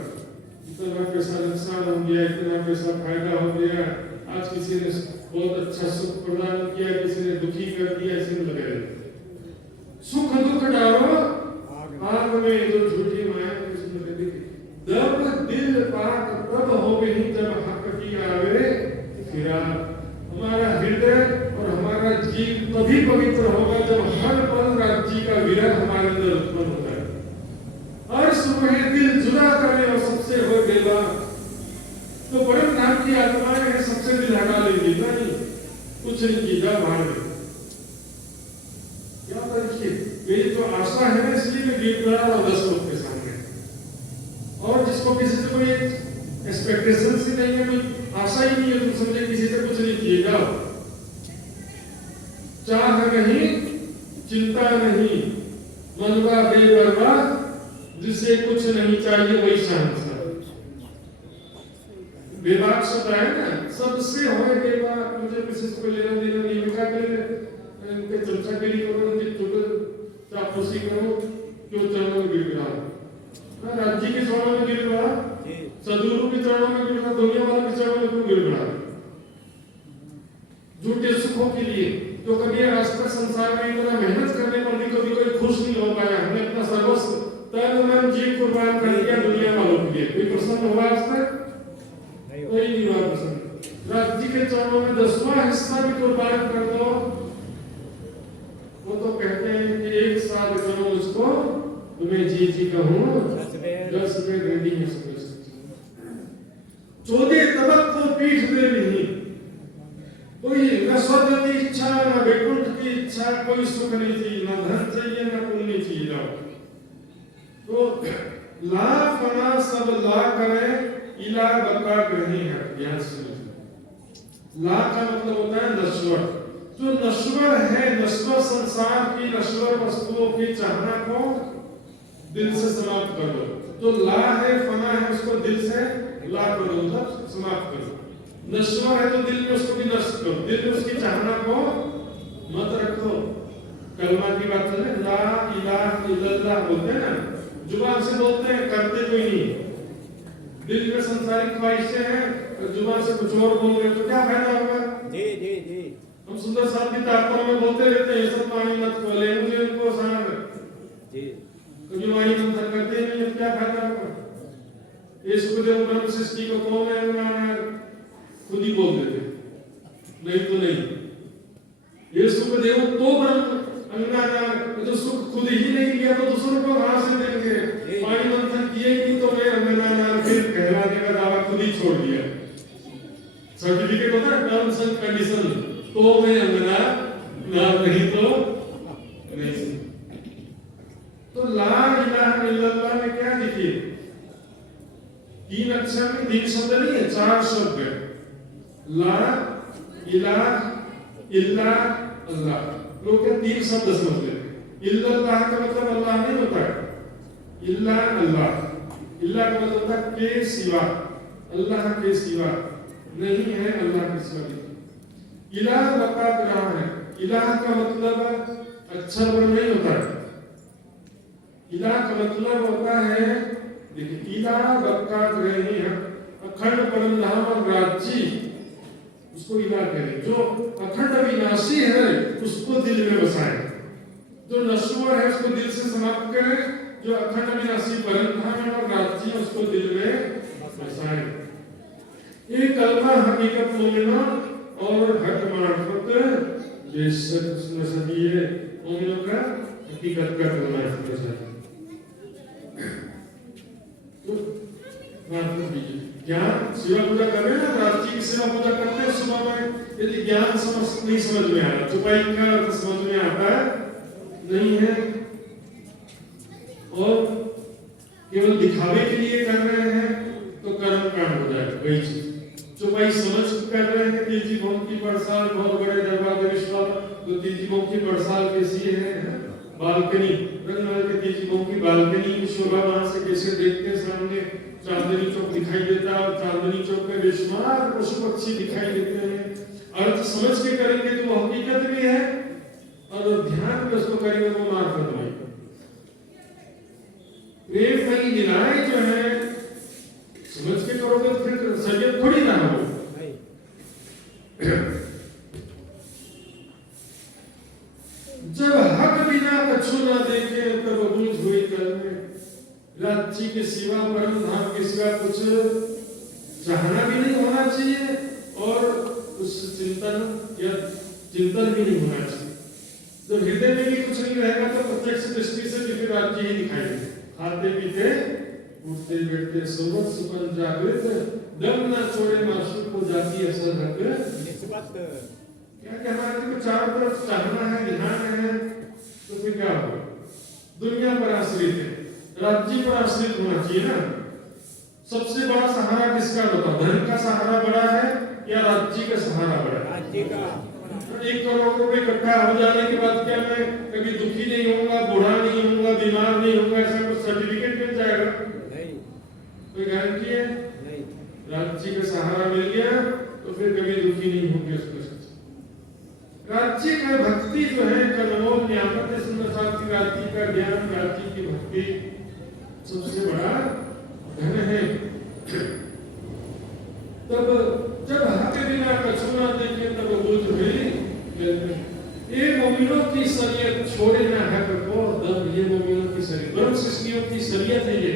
इतना पैसा नुकसान हो गया, इतना पैसा फायदा हो गया, आज किसी ने बहुत अच्छा सुख प्रदान किया, किसी ने दुखी कर दिया, इसी में लगे रहते। सुख दुख डालो आग में जो झूठी माया उसमें लगे। जब दिल पाक तब हो गई जब हक की आवे फिरा। हमारा हृदय और हमारा जीव तभी पवित्र होगा जब हर पल राज्य का विरह हमारे अंदर उत्पन्न होता है। हर सुबह दिल जुदा करे और सबसे हो बेवा। तो परम धाम की आत्माएं हैं, सबसे दिल हटा लेंगी, नहीं कुछ नहीं की जा बाहर में। क्या देखिए, मेरी तो आशा है ना, इसलिए मैं गीत गा रहा हूं 10 लोग के सामने। और जिसको किसी से कोई एक्सपेक्टेशन ही नहीं है, कोई आशा ही नहीं है, तुम समझे किसी से कुछ नहीं किए जाओ। चाह नहीं, चिंता नहीं, मनवा बेपरवाह, जिसे कुछ नहीं चाहिए वही शांत। बेबाक शब्द है ना, सबसे होए बेबाक। मुझे किसी से लेना देना नहीं, लिखा करे इनके चमचागिरी करो, उनके चुगल चापलूसी करो, क्यों चरणों में गिड़गिड़ा। राज्य के चरणों में गिड़गिड़ा, सदगुरु के चरणों में गिड़गिड़ा, दुनिया वालों के चरणों में क्यों गिड़गिड़ा? झूठे सुखों के लिए। तो कभी आज तक संसार में इतना मेहनत करने पर भी कभी कोई खुश नहीं हो पाया। हमने अपना सर्वस्व तन मन जीव कुर्बान कर दिया दुनिया वालों के लिए, कोई प्रसन्न हुआ आज तक? कोई नहीं हुआ प्रसन्न। राज्य के चरणों में 10वां हिस्सा भी कुर्बान कर दो, वो तो कहते हैं कि 1 साल करो उसको, तुम्हें जी जी कहूं 10 में रेडी है। 14 तबक को पीठ दे नहीं, कोई न स्वर्ग की इच्छा न वैकुंठ की इच्छा, कोई सुख नहीं चाहिए, न धन चाहिए न पुण्य चाहिए। जाओ तो ला फना सब ला करे, इला बका ग्रही है। ध्यान से ला का मतलब होता है नश्वर। जो नश्वर है, नश्वर संसार की नश्वर वस्तुओं की चाहना को दिल से समाप्त कर दो। तो ला है, फना है, उसको दिल से ला करो, मतलब समाप्त करो। नश्वर है तो दिल में उसको भी नष्ट करो, दिल में उसकी चाहना को मत रखो। कलमा की बात है, ला इलाहा इल्लल्लाह बोलते हैं ना, जुबान से बोलते हैं, करते कोई नहीं। दिल में संसारिक ख्वाहिशें हैं और जुबान से कुछ और बोल रहे हो तो क्या फायदा होगा? जी जी जी हम सुंदर साथ की तात्पर्य में बोलते रहते हैं, सब पानी मत खोले, मुझे उनको सार जी कभी वाणी मंथन करते नहीं है, क्या फायदा होगा? ये सुखदेव ब्रह्म सृष्टि को कौन है? खुद ही बोल देते, नहीं तो नहीं। ये सुखदेव तो ब्रह्म अंगनानार, जो सुख खुद ही नहीं लिया तो दूसरों को कहां से देंगे? पानी मंथन किए ही नहीं तो मैं अंगनानार, फिर कहलाने का दावा खुद ही छोड़ दिया। सर्टिफिकेट होता है, टर्म्स एंड कंडीशन, तो मैं अंगनानार, नहीं तो नहीं। तो ला इलाहा इल्लल्लाह में क्या लिखिए? 3 अक्षर में 3 शब्द नहीं है, 4 शब्द है। ला इलाहा इल्ला अल्लाह। लोग क्या 3 शब्द समझ लेते हैं। इल्लल्लाह का मतलब अल्लाह नहीं होता है, इल्ला अल्लाह। इल्ला का मतलब होता है के सिवा, अल्लाह के सिवा नहीं है, अल्लाह के सिवा नहीं। इलाह बकात रहा है, इलाह का मतलब अक्षर वर्ण नहीं होता है। इलाह का मतलब होता है, देखिए इलाह बकात रही है, अखंड परमधाम और राज्य, उसको इलाह कहें। जो अखंड अविनाशी है उसको दिल में बसाए, जो नश्वर है उसको दिल से समाप्त करें, जो अखंड अविनाशी परमधाम और राज्य है उसको दिल में बसाए। ये कलमा हकीकत मोमिना और हक मार्फत, ये सदिए मोमिनों का हकीकत का कलमा है। तो ज्ञान शिवा पूजा कर रहे हैं ना, रात्रि की सेवा पूजा करते हैं सुबह में। यदि ज्ञान नहीं समझ में आ रहा, चुपाई का अर्थ समझ में आता है नहीं है, और केवल दिखावे के लिए कर रहे हैं तो कर्म कांड हो जाएगा। वही चीज चुपाई समझ कर रहे हैं, तीजी भोग की बरसाल, बहुत बड़े दरबार विश्वास, तो तीजी भोग की बरसाल कैसी है, बालकनी, रंगमहल के तीजी भोग की बालकनी की शोभा वहां से कैसे देखते हैं, सामने चांदनी चौक दिखाई देता है और चांदनी चौक में बेशुमार पशु पक्षी दिखाई देते हैं। अर्थ समझ के करेंगे तो वो हकीकत भी है, और ध्यान में उसको करेंगे वो मार्फत भी। प्रेम भरी लीलाएं जो है समझ के करोगे तो फिर सजग थोड़ी ना हो। जब हक बिना कछु ना देखे तब बूझ हुई कल में, राज्य के सिवा परम धाम के सिवा कुछ चाहना भी नहीं होना चाहिए, और उस चिंतन या चिंतन भी नहीं होना चाहिए। जब हृदय में भी कुछ नहीं रहेगा तो प्रत्यक्ष दृष्टि से भी फिर राज्य ही दिखाई देगा। खाते पीते उठते बैठते सोवत सुपन जागृत, दम ना छोड़े मासूम को जाती असर हक निस्बत। क्या कि हमारे को चारों तरफ चाहना है, ध्यान है, तो फिर क्या होगा? दुनिया पर आश्रित है, राज्य पर आश्रित होना चाहिए ना। सबसे बड़ा सहारा किसका होता? धन का सहारा बड़ा है या राज्य का सहारा बड़ा है? राज्य का। 1 करोड़ रुपए इकट्ठा हो जाने के बाद क्या मैं कभी दुखी नहीं होऊंगा, बूढ़ा नहीं होऊंगा, बीमार नहीं होऊंगा, ऐसा कुछ सर्टिफिकेट मिल जाएगा? नहीं। कोई गारंटी है? नहीं। राज्य का सहारा मिल गया तो फिर कभी दुखी नहीं होंगे उसको। राज्य का भक्ति जो है कदमों नियामत है, सुंदर साथी, राज्य का ज्ञान, राज्य की भक्ति सबसे बड़ा धन है। तब जब हक बिना कछु ना देखे तब बुझ हुई, ये मोमिनों की शरीयत छोड़े ना हक को दम, ये मोमिनों की शरीयत, ब्रह्म सृष्टियों की शरीयत है। ये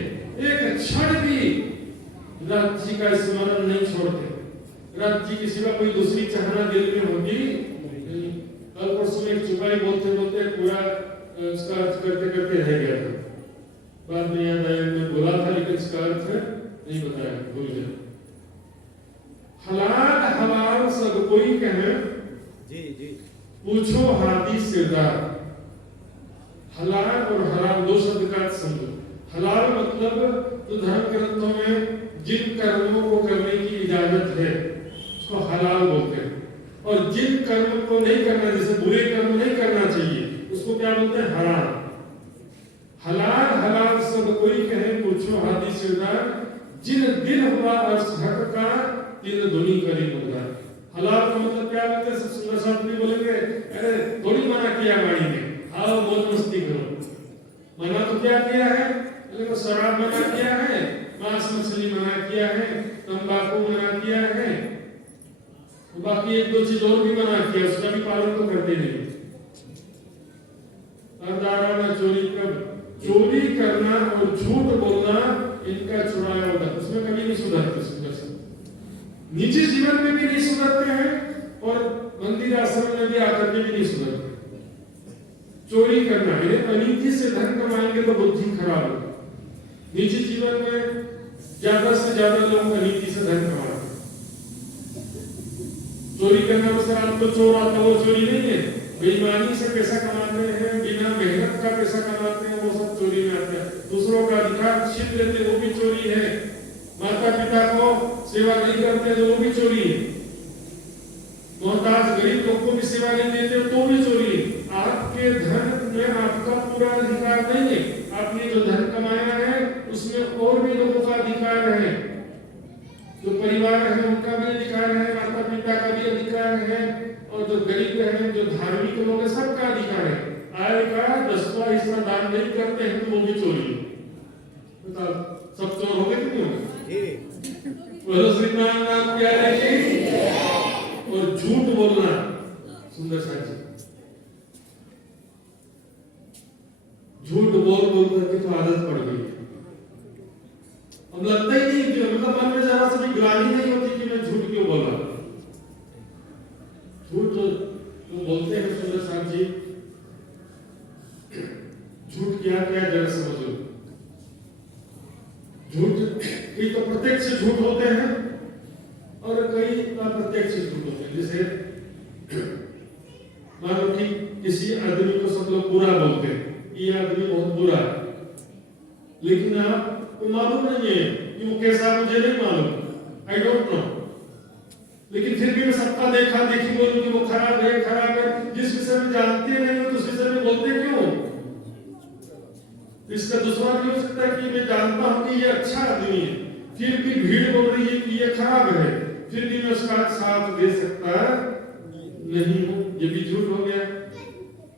एक क्षण भी राज्य का स्मरण नहीं छोड़ते। राज्य की सिवा कोई दूसरी चाहना दिल में होती नहीं। कल परसों में चुपाई बोलते बोलते पूरा उसका अर्थ करते करते रह गया था, बाद में याद आया, मैं बोला था लेकिन इसका अर्थ नहीं बताया, भूल गया। हलाल हलाल सब कोई कहे, जी जी, पूछो हादी सिरदार। हलाल और हराम 2 शब्द का अर्थ समझो। हलाल मतलब तो धर्म ग्रंथों में जिन कर्मों को करने की इजाजत है उसको हलाल बोलते हैं, और जिन कर्म को नहीं करना, जैसे बुरे कर्म नहीं करना चाहिए, उसको क्या बोलते हैं? हराम। हलाल हलाल सब कोई कहे, पूछो हादी सिरदार। जिन दिन हुआ अर्श हक का, तिन धुनी करी मुद्दा। हलाल का मतलब क्या बोलते हैं? सब सुंदर साथ नहीं बोलेंगे, अरे थोड़ी मना किया वाणी ने, आओ मौज मस्ती करो। मना तो क्या किया है? लेकिन शराब मना किया है, मांस मछली मना किया है, तंबाकू मना किया है, बाकी एक दो चीज और भी मना किया, उसका भी पालन तो करते नहीं। न चोरी कर, चोरी करना और झूठ बोलना इनका छुड़ाया होता, उसमें कभी नहीं सुधरते। निजी जीवन में भी नहीं सुधरते हैं और मंदिर आश्रम में भी आकर के भी नहीं सुधरते। चोरी करना है, अनीति से धन कमाएंगे तो बुद्धि खराब होगी। निजी जीवन में ज्यादा से ज्यादा लोग अनीति से धन कमाते हैं। चोरी करना मतलब आपको चोर आता वो चोरी नहीं है, बेईमानी से पैसा कमाते हैं, बिना मेहनत का पैसा कमाते हैं, वो सब चोरी में आते हैं। दूसरों का अधिकार छीन लेते वो भी चोरी है। माता पिता को सेवा नहीं करते तो वो भी चोरी है। मोहताज गरीब लोग को भी सेवा नहीं देते तो भी चोरी है। आपके धन में आपका पूरा अधिकार नहीं है। आपने जो धन कमाया है उसमें और भी लोगों का अधिकार है। जो परिवार है उनका भी अधिकार है, माता पिता का भी अधिकार है, और जो गरीब है, जो धार्मिक लोग है, सबका अधिकार है। आय का 10वां हिस्सा दान नहीं करते हैं तो वो भी चोरी है। बताओ सब चोर हो गए कि नहीं हो गए? बोलो श्री नाम प्यारे जी। और झूठ बोलना सुंदर सा जी, झूठ बोल बोल करके तो आदत पड़ गई। अब लगता ही नहीं कि मतलब मन में जरा सा भी ग्लानि नहीं होती कि मैं झूठ क्यों बोला। झूठ तो बोलते हैं सुंदर साहब जी, झूठ क्या क्या जरा समझो। झूठ कई तो प्रत्यक्ष झूठ होते हैं और कई अप्रत्यक्ष झूठ होते हैं। जैसे मान लो कि किसी आदमी को सब लोग बुरा बोलते हैं, ये आदमी बहुत बुरा है, लेकिन आपको मालूम नहीं है कि वो कैसा, मुझे नहीं मालूम, आई डोंट नो, लेकिन फिर भी मैं सबका देखा देखी बोलूं कि वो खराब है खराब है। जिस विषय में जानते नहीं हो तो उस विषय में बोलते क्यों? इसका दूसरा भी हो सकता है कि मैं जानता हूं कि ये अच्छा आदमी है, फिर भी भीड़ बोल रही है कि ये खराब है, फिर भी मैं उसका साथ दे सकता नहीं हूं, ये भी झूठ हो गया।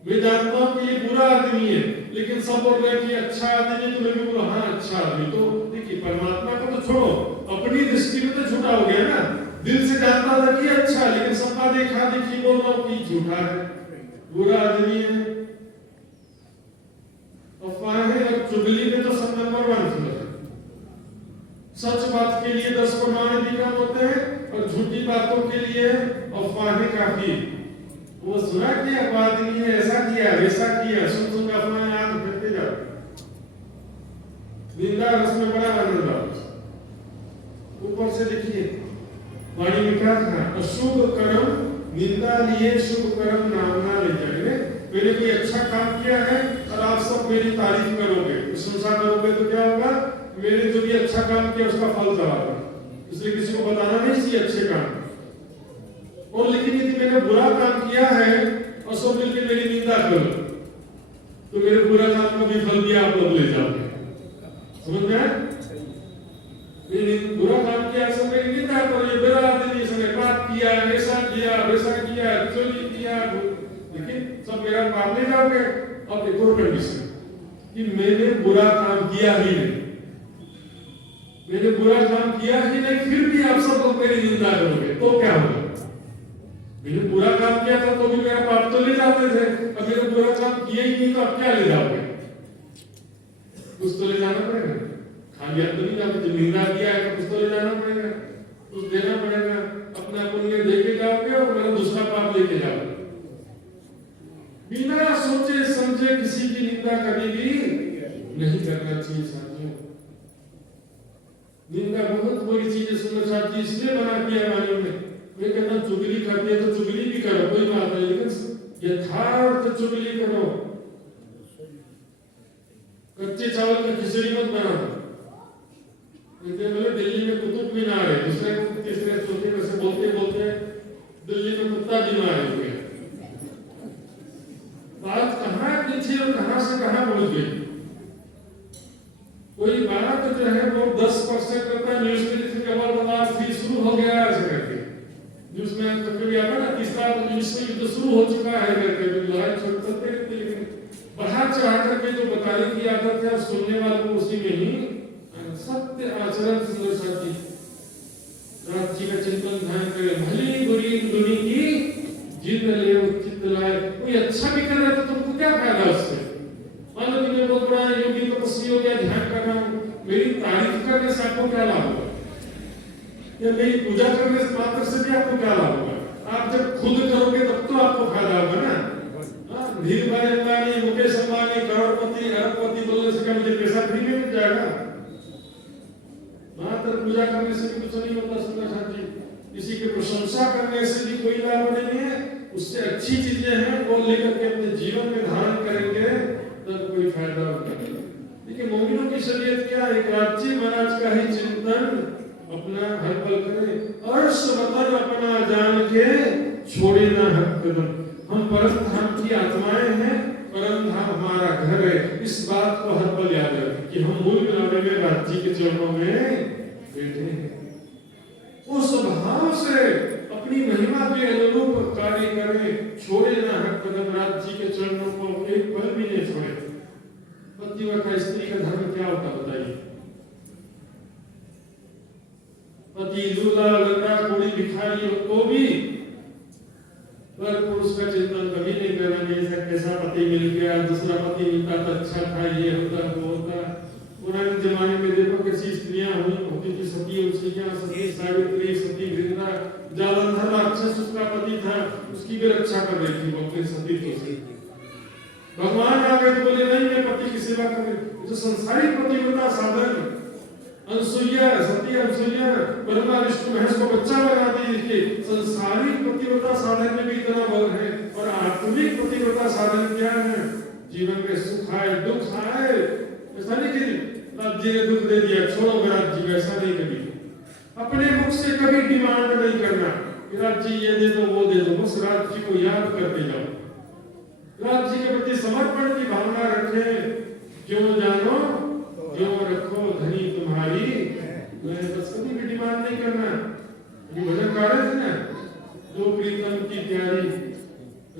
मैं जानता हूं कि ये बुरा आदमी है, लेकिन सब बोल रहे हैं कि अच्छा आदमी, तो मैं भी बोला हाँ अच्छा आदमी। तो देखिए परमात्मा को तो छोड़ो, अपनी दृष्टि में तो झूठा हो गया ना। दिल से जानता था कि अच्छा, लेकिन सबका देखा देखी बोल रहा हूं कि झूठा है, बुरा आदमी है। अफवाहें और चुगली में तो सब नंबर 1 है। सच बात के लिए 10 प्रमाण अधिकम होते हैं और झूठी बातों के लिए अफवाहें काफी। वो सुना कि आदमी ने ऐसा किया वैसा किया, सुन सुन अफवाहें आग फैलते जाओ, निंदा रस में बड़ा आनंद आओ। ऊपर से देखिए वाणी में क्या था, अशुभ कर्म निंदा लिए शुभ कर्म नाम ना ले जाए। मैंने कोई अच्छा काम किया है और आप सब मेरी तारीफ करोगे, प्रशंसा करोगे तो क्या होगा, मैंने जो भी अच्छा काम किया उसका फल पाओगे। इसलिए किसी को बताना नहीं चाहिए अच्छे काम। और लेकिन यदि मैंने बुरा काम किया है और सब मिलकर मेरी निंदा करो तो मेरे बुरा काम को भी फल दिया आप लोग ले जाओगे। समझ में आया? मैंने बुरा काम किया, सब मेरी निंदा करो, ये बुरा आदमी, इसने पाप किया, ऐसा किया वैसा किया, चोरी किया, लेकिन सब मेरा पाप ले जाओगे। अब एक और कंडीशन कि मैंने बुरा काम किया ही नहीं, मैंने बुरा काम किया ही नहीं, फिर भी आप सब लोग मेरी निंदा करोगे तो क्या होगा? मैंने बुरा काम किया था तो भी मेरा पाप तो ले जाते थे, अब मैंने बुरा काम किया ही नहीं तो अब क्या ले जाओगे? कुछ तो ले जाना पड़ेगा, खाली हाथ तो नहीं जाओगे। जो निंदा किया है तो कुछ तो ले जाना पड़ेगा, कुछ देना पड़ेगा। अपना पुण्य देके जाओगे और मेरा दूसरा पाप लेके जाओगे। बिना सोचे समझे किसी की निंदा कभी भी नहीं करना चाहिए साथियों। निंदा बहुत बुरी चीज है। सुनो साथी, इसलिए मना किया वाणी में। मैं कहता चुगली करते हैं तो चुगली भी करो, कोई बात नहीं, लेकिन यथार्थ चुगली करो। कच्चे चावल की खिचड़ी मत बनाओ। कहते बोले दिल्ली में कुतुब मीनार है, दूसरे तीसरे चौथे में से बोलते बोलते दिल्ली में कुत्ता बीमार हो गया। बात कहाँ पीछे और कहाँ से कहाँ पहुंच गई। कोई बात जो है वो 10% करता है, न्यूज में लिखने के बाद फिर शुरू हो गया ऐसे करके न्यूज में कभी आता ना, तीसरा विश्व युद्ध शुरू हो चुका है कहते हैं, लड़ाई चलते रहती है, लेकिन बढ़ा चढ़ा करके जो बताने की आदत है, सुनने वालों को उसी में ही सत्य आचरण सुंदर साथी राज्य का चिंतन ध्यान करे, भली बुरी दुनी की जिद ले चित्त लाए। कोई अच्छा भी कर रहा है तो तुमको क्या फायदा उससे? मान लो तुमने बहुत बड़ा योगी तपस्वी हो गया, ध्यान कर रहा हूँ, मेरी तारीफ करने से आपको क्या लाभ होगा? या मेरी पूजा करने से मात्र से भी आपको क्या लाभ होगा? आप जब खुद करोगे तब तो आपको फायदा होगा ना। धीर भाई अंबानी, मुकेश अंबानी, करोड़पति, अरबपति बोलने से क्या मुझे पैसा फ्री में मिल जाएगा? मात्र पूजा करने से भी कुछ नहीं होता सुंदर साथी। किसी की प्रशंसा करने से भी कोई लाभ नहीं है। उससे अच्छी चीजें हैं वो लेकर के अपने जीवन में धारण करेंगे तब कोई फायदा होगा। देखिए मोमिनों की शरीयत क्या है? एक राज्य महाराज का ही चिंतन अपना हर पल करे, अर्श वतन अपना जान के छोड़े ना हक कदम। हम परम धाम की आत्माएं हैं, परम धाम हमारा घर है। इस बात को हर पल याद रखें कि हम मूल ग्रामे में राज्य के चरणों में बैठे हैं। उस भाव से अपनी महिमा के अनुरूप कार्य करें, छोड़े ना हक कदम। राज्य के चरणों को एक पल भी नहीं छोड़े। पतिव्रता स्त्री का धर्म क्या होता बताइए? पति दूल्हा लंगड़ा कोड़ी भिखारी हो तो भी पर पुरुष का चिंतन कभी नहीं करेंगे। ऐसा कैसा पति मिल गया, दूसरा पति मिलता तो अच्छा था, ये होता वो होता। पुराने जमाने में देखो कैसी स्त्रियां होती थी, सती उलसियां, सती सावित्री, सती वृंदा। जालंधर राक्षस उसका पति था, उसकी भी रक्षा कर रही थी वो सती थी। भगवान आ गए तो बोले नहीं मैं पति की सेवा कर। जो संसारिक पतिव्रता साधन अनसुईया, सती अनसुईया ब्रह्मा विष्णु महेश को बच्चा बना दी। संसारिक पतिव्रता साधन में भी इतना बल है। और आत्मिक पतिव्रता साधन क्या है? जीवन में सुख आए दुख आए, ऐसा नहीं कि राज्य ने दुख दे दिया छोड़ो राज्य, ऐसा नहीं कभी। अपने मुख से कभी डिमांड नहीं करना कि राज्य ये दे दो वो दे दो, बस राज्य को याद करते जाओ। राज्य के प्रति समर्पण की भावना रखें। क्यों जानो क्यों रखो धनी तुम्हारी, बस कभी भी डिमांड नहीं करना। ये भजन गा रहे थे ना, जो प्रीतम की प्यारी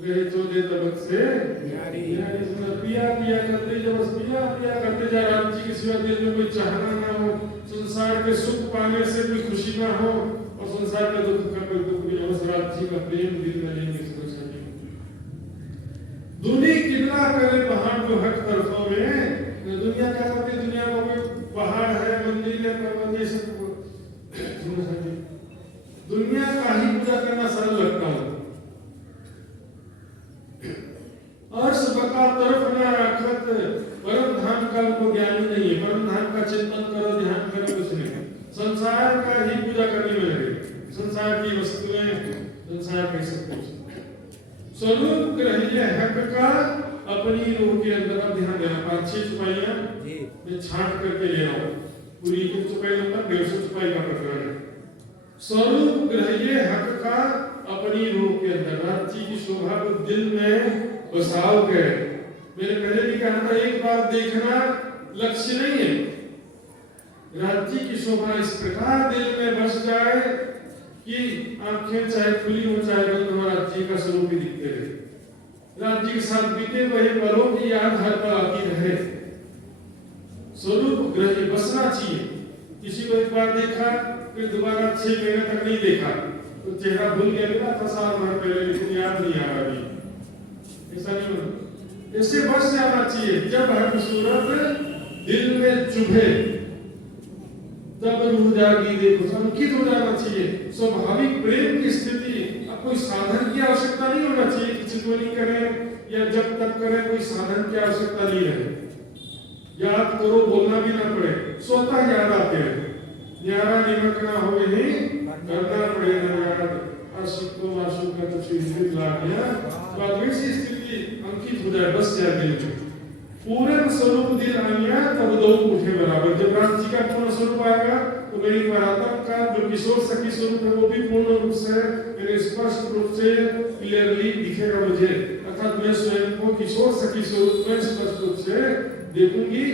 रहे तो दे तबक से प्यारी पिया पिया करते जा, बस पिया पिया करते जा। राज्य के सिवा दिल में कोई चाहना ना हो, संसार के सुख पाने से कोई खुशी ना हो और संसार के दुख का कोई दुख भी ना हो। राज्य का प्रेम दिल में लेंगे सुरक्षा नहीं। दुनिया कितना करे पहाड़ जो हट तरफों में। दुनिया क्या करती है? दुनिया में कोई पहाड़ है, मंदिर है, पर्वत है, सब दुनिया का ही पूजा करना सरल लगता है। अर्श बका तरफ न राखत, परम धाम का उनको ज्ञान ही नहीं है। परम धाम का चिंतन करो, ध्यान करो, कुछ नहीं। संसार का ही पूजा करने में लगे, संसार की वस्तुएं, संसार के सब कुछ। स्वरूप ग्रह्य हक का अपनी रूह के अंदर। अब ध्यान देना, 5-6 चुपाइयां मैं छांट करके ले रहा हूं। पूरी एक चुपाई नंबर 150 चुपाई का प्रकरण है। स्वरूप ग्रह्य हक का अपनी रूह के अंदर। राज्य की शोभा को दिल में बसाओ के। मैंने पहले भी कहा था, एक बार देखना लक्ष्य नहीं है। राज्य की शोभा इस प्रकार दिल में बस जाए कि आंखें चाहे खुली हो चाहे बंद हो, राज्य का स्वरूप ही दिखते रहे। राज्य के साथ बीते हुए पलों की याद हर पल आती रहे। स्वरूप ग्रही बसना चाहिए। किसी को एक बार देखा फिर दोबारा 6 महीने तक नहीं देखा तो चेहरा भूल गया, मिला था साल भर पहले लेकिन याद नहीं आ रहा अभी। ऐसा नहीं होना, ऐसे बस जाना चाहिए। जब हर सूरत दिल में चुभे तब रूह जागी देखो, अंकित हो जाना चाहिए। स्वाभाविक प्रेम की स्थिति। अब कोई साधन की आवश्यकता नहीं होना चाहिए कि चितवनी करें या जब तक करें, कोई साधन की आवश्यकता नहीं रहे। याद करो, बोलना भी ना पड़े, स्वतः याद आते हैं। न्यारा निमक ना हो ही करना पड़ेगा याद। आशिक को माशूक का कुछ हिस्से ला दिया तो वैसी स्थिति अंकित हो जाए, बस जाए दिल में। पूर्ण स्वरूप दिल आया तब दो उठे बराबर। जब राज्य का पूर्ण स्वरूप आएगा तो मेरी परात्म का जो किशोर सखी स्वरूप है वो भी पूर्ण रूप से मेरे स्पष्ट रूप से क्लियरली दिखेगा मुझे। अर्थात मैं स्वयं को किशोर सखी स्वरूप में स्पष्ट रूप से देखूंगी।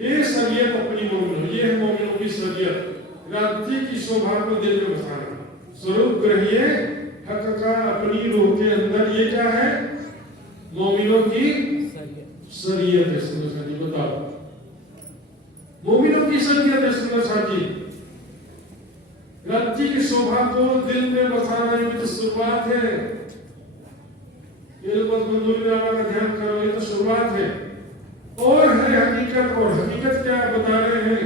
ये शरीयत अपनी मोमिनों, ये है मोमिनों की शरीयत। राज्य की शोभा को दिल में बसाना। स्वरूप ग्रह्य हक का अपनी रूह के अंदर, ये क्या है? मोमिनों की शरीयत है सुंदर साथी, बताओ मोमिनों की शरीयत है सुंदर साथी। राज्य की शोभा को दिल में बसाने की तो शुरुआत है। ये लोग मंजूरी वाला का ध्यान करो, ये तो शुरुआत है और है हकीकत। और हकीकत क्या बता रहे हैं,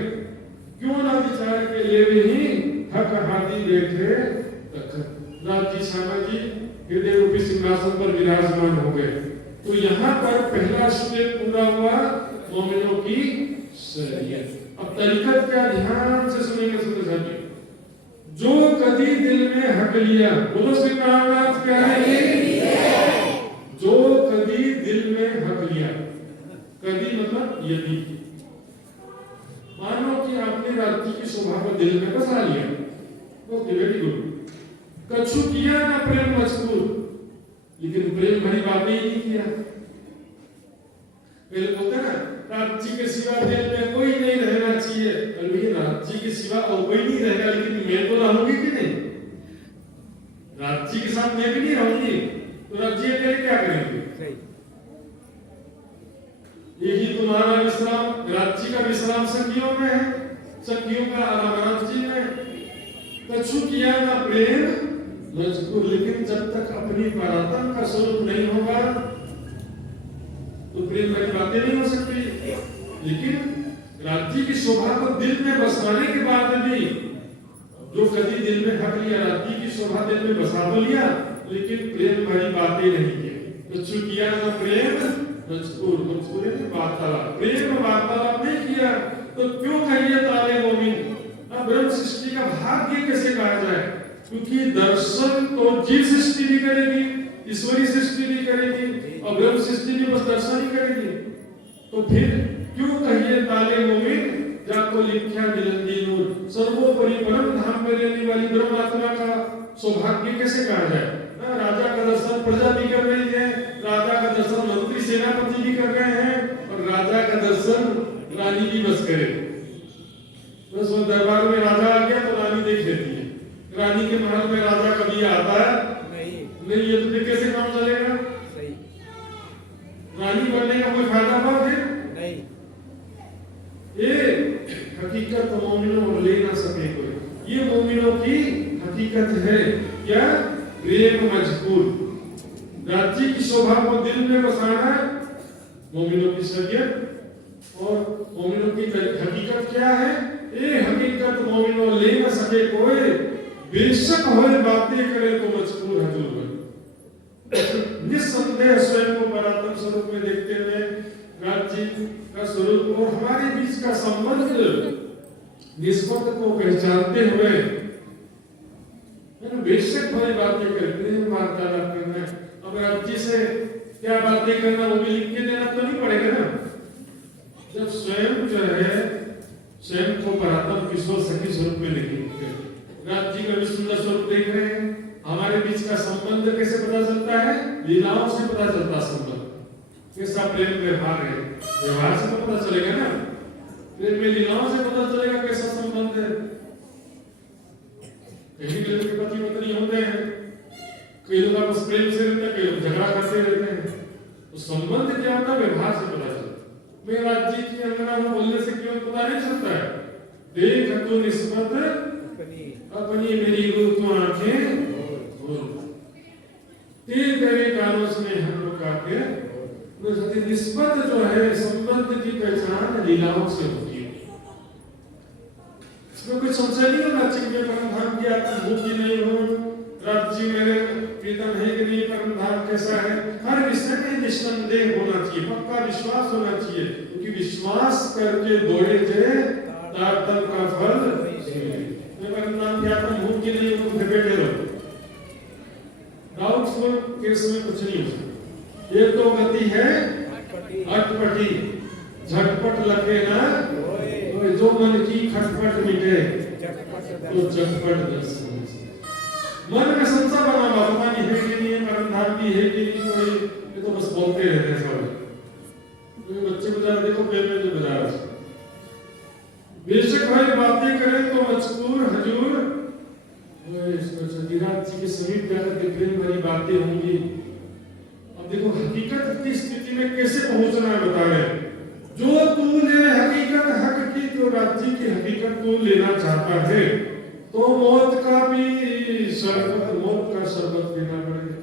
क्यों ना विचार के लिए भी हक हाथी बैठे राज्य सामा जी हृदय रूपी सिंहासन पर विराजमान हो गए। तो यहाँ पर पहला श्लोक पूरा हुआ मोमिनों की शरीयत। अब तरीकत क्या, ध्यान से सुनेंगे सुंदर साथी। जो कभी दिल में हक लिया, बोलो स्वीकार क्या है, जो कभी दिल में हक लिया, कभी मतलब यदि, मानो कि आपने राज्य की शोभा को दिल में बसा लिया, ओके वेरी गुड। कछु किया ना प्रेम मजबूर, लेकिन प्रेम भरी बातें ही नहीं किया। पहले बोलते ना राज्य के सिवा दिल में कोई नहीं रहना चाहिए, और भैया राज्य के सिवा और कोई नहीं रहेगा, लेकिन मैं तो रहूंगी कि नहीं, राज्य के साथ मैं भी नहीं रहूंगी, तो राज्य के लिए क्या करेंगे। यही तुम्हारा विश्राम, राज्य का विश्राम सखियों में है, सखियों का आराम राज्य में। कछु किया ना प्रेम मजबूर, लेकिन जब तक अपनी परात्म का स्वरूप नहीं होगा तो प्रेम की बातें नहीं हो सकती। लेकिन राज्य की शोभा को दिल में बसाने के बाद भी, जो कभी दिल में हक लिया, राज्य की शोभा दिल में बसा तो लिया, लेकिन प्रेम भरी बातें नहीं की। कछु किया ना प्रेम मजबूर, मजबूर है वार्तालाप, प्रेम वार्तालाप नहीं किया, तो क्यों कहिए ताले मोमिन। अब ब्रह्म सृष्टि का भाग्य कैसे कहा जाए, क्योंकि दर्शन तो जीव सृष्टि भी करेगी, ईश्वरी सृष्टि भी करेगी, और ब्रह्म सृष्टि भी बस दर्शन ही करेगी। तो फिर क्यों कहिए ताले मोमिन, जाको लिख्या मिलंदी नूर। सर्वोपरि परम धाम में रहने वाली ब्रह्मात्मा का सौभाग्य कैसे कहा जाए। राजा का दर्शन प्रजा भी कर रही है, राजा का दर्शन मंत्री सेनापति भी कर रहे हैं, और राजा का दर्शन रानी भी बस करे। बस वो दरबार में राजा आ गया तो रानी देख लेती है, रानी के महल में राजा कभी आता है नहीं, ये तो कैसे काम चलेगा। सही, रानी बनने का कोई फायदा हुआ फिर नहीं। ये हकीकत मोमिनों ले ना सके कोई, ये मोमिनों की हकीकत है। क्या, प्रेम मजबूर, राज्य की शोभा को दिल में बसाना मोमिनों की शरीयत। और मोमिनों की हकीकत क्या है, ये हकीकत मोमिनों ले ना सके कोई, बेशक होए बातें करे तो मजबूर हजूर बन। निस्संदेह स्वयं को परात्म स्वरूप में देखते हुए राज्य का स्वरूप और हमारे बीच का संबंध निस्बत को पहचानते हुए बेशक होए बातें करते हैं, वार्तालाप करना। अब राज्य से क्या बातें करना, वो भी लिख के देना तो नहीं पड़ेगा ना। जब स्वयं जो है स्वयं को परात्म किशोर सखी स्वरूप में देखेंगे, राज्य का भी सुंदर स्वरूप देख रहे हैं, हमारे बीच का संबंध कैसे पता चलता है, लीलाओं से पता चलता संबंध, कैसा प्रेम व्यवहार है, व्यवहार से तो पता चलेगा ना, प्रेम में लीलाओं से पता चलेगा कैसा संबंध है। कई लोग के पति पत्नी होते हैं, कई लोग आपस प्रेम से रहते हैं, कई लोग झगड़ा करते रहते हैं, तो संबंध क्या होता है, व्यवहार से पता चलता है। मैं राज्य की अंगना में बोलने से क्यों पता नहीं चलता है, देख तो निस्बत अपनी मेरी गुरु आंखें तेरे कानों से हम लोग आके निस्बत जो है संबंध की पहचान लीलाओं से होती है। इसमें कोई संशय नहीं होना चाहिए परम धाम की आपकी भूख की नहीं हो, राज्य मेरे प्रीतम है कि नहीं, परम धाम कैसा है, हर विषय में निस्संदेह होना चाहिए, पक्का विश्वास होना चाहिए, क्योंकि विश्वास करके दौड़े थे तारतम का फल परम धाम की आपकी भूख की नहीं हो, बैठे रहो, डाउटफुल केस में कुछ नहीं हो सकता। ये तो गति है अटपटी, झटपट लगे ना तो जो मन की खटपट मिटे तो झटपट दर्शन। मन में संशय बना हुआ, पता नहीं है कि नहीं है, परम धाम की है कि नहीं, कोई ये तो बस बोलते रहते हैं सब। तो बच्चे बेचारे देखो पेड़ में जो बजा रहे, बेशक भाई बातें करें तो मजबूर हजूर सतीराज जी के समीप जाकर के प्रेम भरी बातें होंगी। अब देखो हकीकत की स्थिति में कैसे पहुंचना है बता रहे। जो तूने हकीकत हक की तो राज्य की हकीकत तू लेना चाहता है तो मौत का शरबत पीना पड़ेगा।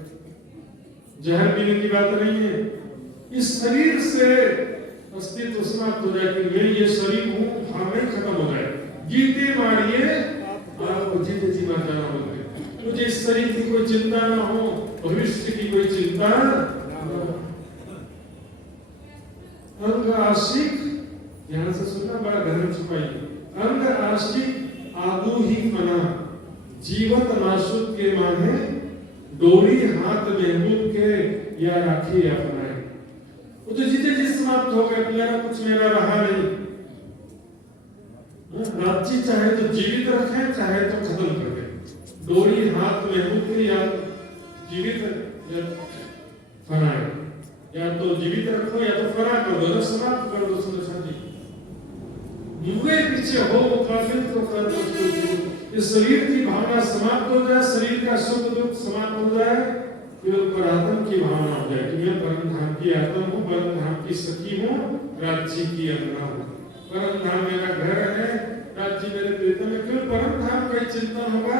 जहर पीने की बात नहीं है। इस शरीर से अस्तित्व समाप्त हो जाए कि मैं ये शरीर हूँ, हमें खत्म हो जाए। जीते मारिए आपको जीते जी मार जाना होगा। मुझे इस शरीर की कोई चिंता ना हो, भविष्य की कोई चिंता ना हो। अंग आशिक, ध्यान से सुनना, बड़ा गहन छुपाई। अंग आशिक आदू ही फना, जीवत नाशुक के माने डोरी हाथ महबूब के या राखी अपनाए। वो तो जीते जी समाप्त हो गए, मेरा कुछ मेरा रहा नहीं। राज्य चाहे तो जीवित रखे, चाहे तो खत्म कर दे। डोरी हाथ महबूब के या जीवित या फनाए, या तो जीवित रखो या तो फना कर दो, समाप्त कर दो। युगे पीछे हो वो काफिर तो कर दो। इस शरीर की भावना समाप्त हो जाए, शरीर का सुख दुख समाप्त हो जाए, फिर परात्म की भावना हो जाए कि मैं परम धाम की आत्मा हूँ, परम धाम की सखी हूँ, राज्य की अपना हूँ। परम धाम मेरा घर है, राज्य मेरे प्रीतम है। फिर परम धाम का चिंतन होगा।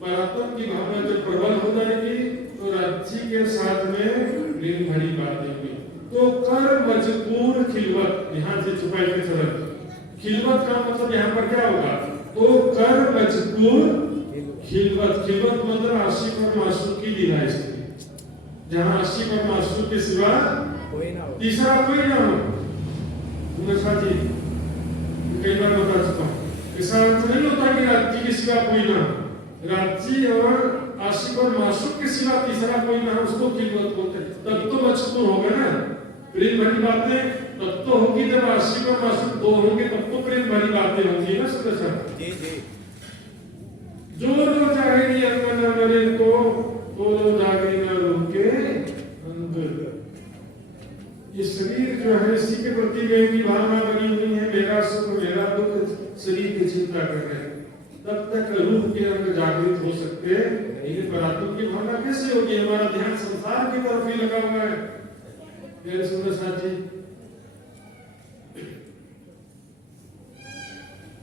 परात्म की भावना जब प्रबल हो जाएगी तो राज्य के साथ में प्रेम भरी बातें हुई तो कर मजबूर खिलवत, यहाँ से छुपाई के चरण खिलवत का मतलब यहाँ पर क्या होगा? तो कर मजबूर खिलवत। खिलवत मतलब आशिक और मासूक की लीला है इसकी, जहाँ आशिक और मासूक के सिवा तीसरा कोई ना हो। साथी कई बार बता चुका हूँ, ऐसा अर्थ नहीं होता कि राज्य के सिवा कोई ना हो। राज्य और आशिक और मासूक के सिवा तीसरा कोई ना हो, उसको खिलवत बोलते हैं। तब तो मजबूर होगा ना, प्रेम भरी बातें तब तो होगी जब आशिक और मासूक दो होंगे, तब तो प्रेम भरी बातें होंगी ना सदस्य। जी जी। जो जो जाएगी अंदर न मरे तो जो जाएगी न रुके अंदर। ये शरीर जो है इसी के प्रति की भावना बनी हुई है, मेरा सुख मेरा दुख, शरीर की चिंता कर रहे हैं। तब तक रूह के अंग जागृत हो सकते हैं, परात्म की भावना कैसे होगी? हमारा ध्यान संसार की तरफ ही लगा हुआ है। मेरे सुंदर साथी,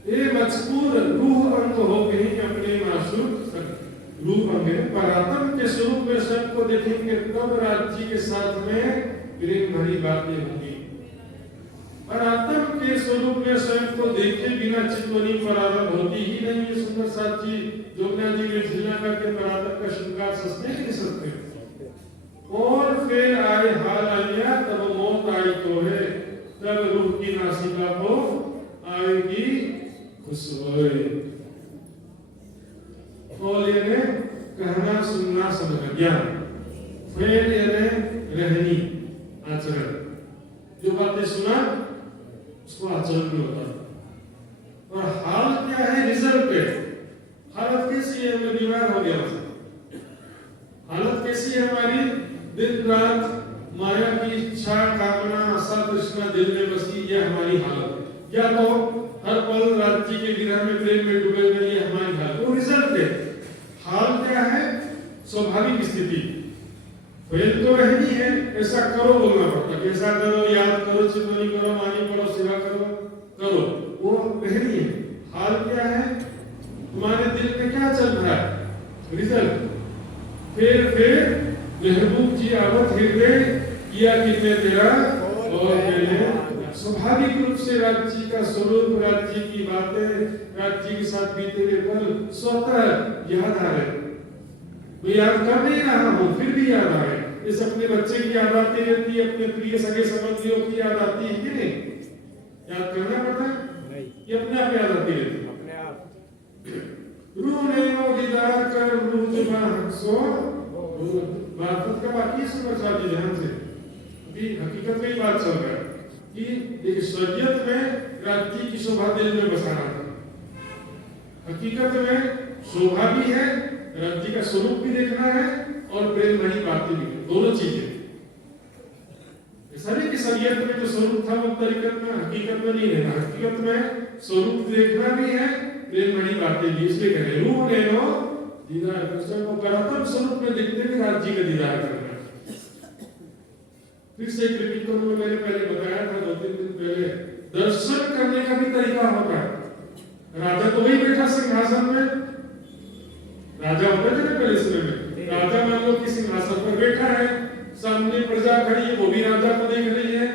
ये मजबूर रूह अंग हो गई अपने मासूक रूह अंग। परात्म के स्वरूप में स्वयं को देखेंगे तब राज्य के साथ में प्रेम भरी बातें होंगी। परात्म के स्वरूप में स्वयं को देखे बिना चित्तवनी परारंभ होती ही नहीं है। सुंदर साथी, जोगना जी ने झिलना करके परात्म का श्रृंगार सस्ते नहीं सकते। और फिर आए हाल आया तब मौत आई तो है, तब रूह की नासिका को आएगी खुशबू। और ये कहना सुनना समझना ज्ञान, फिर ये रहनी आचरण। जो बातें सुना उसको आचरण में होता है। और हाल क्या है? रिजल्ट है। हालत कैसी है? मैं बीमार हो गया। हालत कैसी है हमारी? दिन रात माया की इच्छा कामना आशा तृष्णा दिल में बसी, ये हमारी हालत। या तो हर पल राज्य के विरह में प्रेम में डूबे हुए, ये हमारी हालत। वो रिजल्ट है। हाल क्या है? स्वाभाविक स्थिति। फेल तो रहनी है, ऐसा करो बोलना पड़ता है। ऐसा करो, याद करो, चिंतन करो, मानी पढ़ो, सेवा करो, करो, वो रहनी है। हाल क्या है? तुम्हारे दिल में क्या चल रहा है? रिजल्ट। फिर महबूब जी आवत हृदय किया कि मैं तेरा और मैंने। स्वाभाविक रूप से राज्य का स्वरूप, राज्य की बातें, राज्य के साथ बीते हुए पल स्वतः याद आ रहे। मैं याद कर नहीं रहा हूँ, फिर भी याद आ रहे। इस अपने बच्चे की याद आती रहती है, अपने प्रिय सगे संबंधियों की याद आती है कि नहीं? याद करना पड़ता है, ये अपने आप याद आती रहती है अपने आप। रूह ने वो दीदार कर रूह जुबान सो बात का बाकी सुनना चाहिए ध्यान से। अभी हकीकत में ही बात चल रहा है कि एक शरीयत में राज्य की शोभा दिल में बसाना था। हकीकत में शोभा भी है, राज्य का स्वरूप भी देखना है और प्रेम भरी बातें भी, दोनों चीजें। ऐसा नहीं कि शरीयत में जो स्वरूप था वो तरीकत में हकीकत में नहीं रहना। हकीकत में स्वरूप देखना भी है, प्रेम भरी बातें भी। इसलिए कह रहे रूह ने नो दीदार, कृष्ण को परात्म स्वरूप में देखते हुए राज्य का दीदार करना। फिर से एक रिपीट करूंगा, मैंने पहले बताया था 2-3 दिन पहले, दर्शन करने का भी तरीका होता है। राजा तो वही बैठा सिंहासन में, राजा होते थे ना पहले समय में, राजा मान लो कि सिंहासन पर बैठा है, सामने प्रजा खड़ी है, वो भी राजा को देख रही है,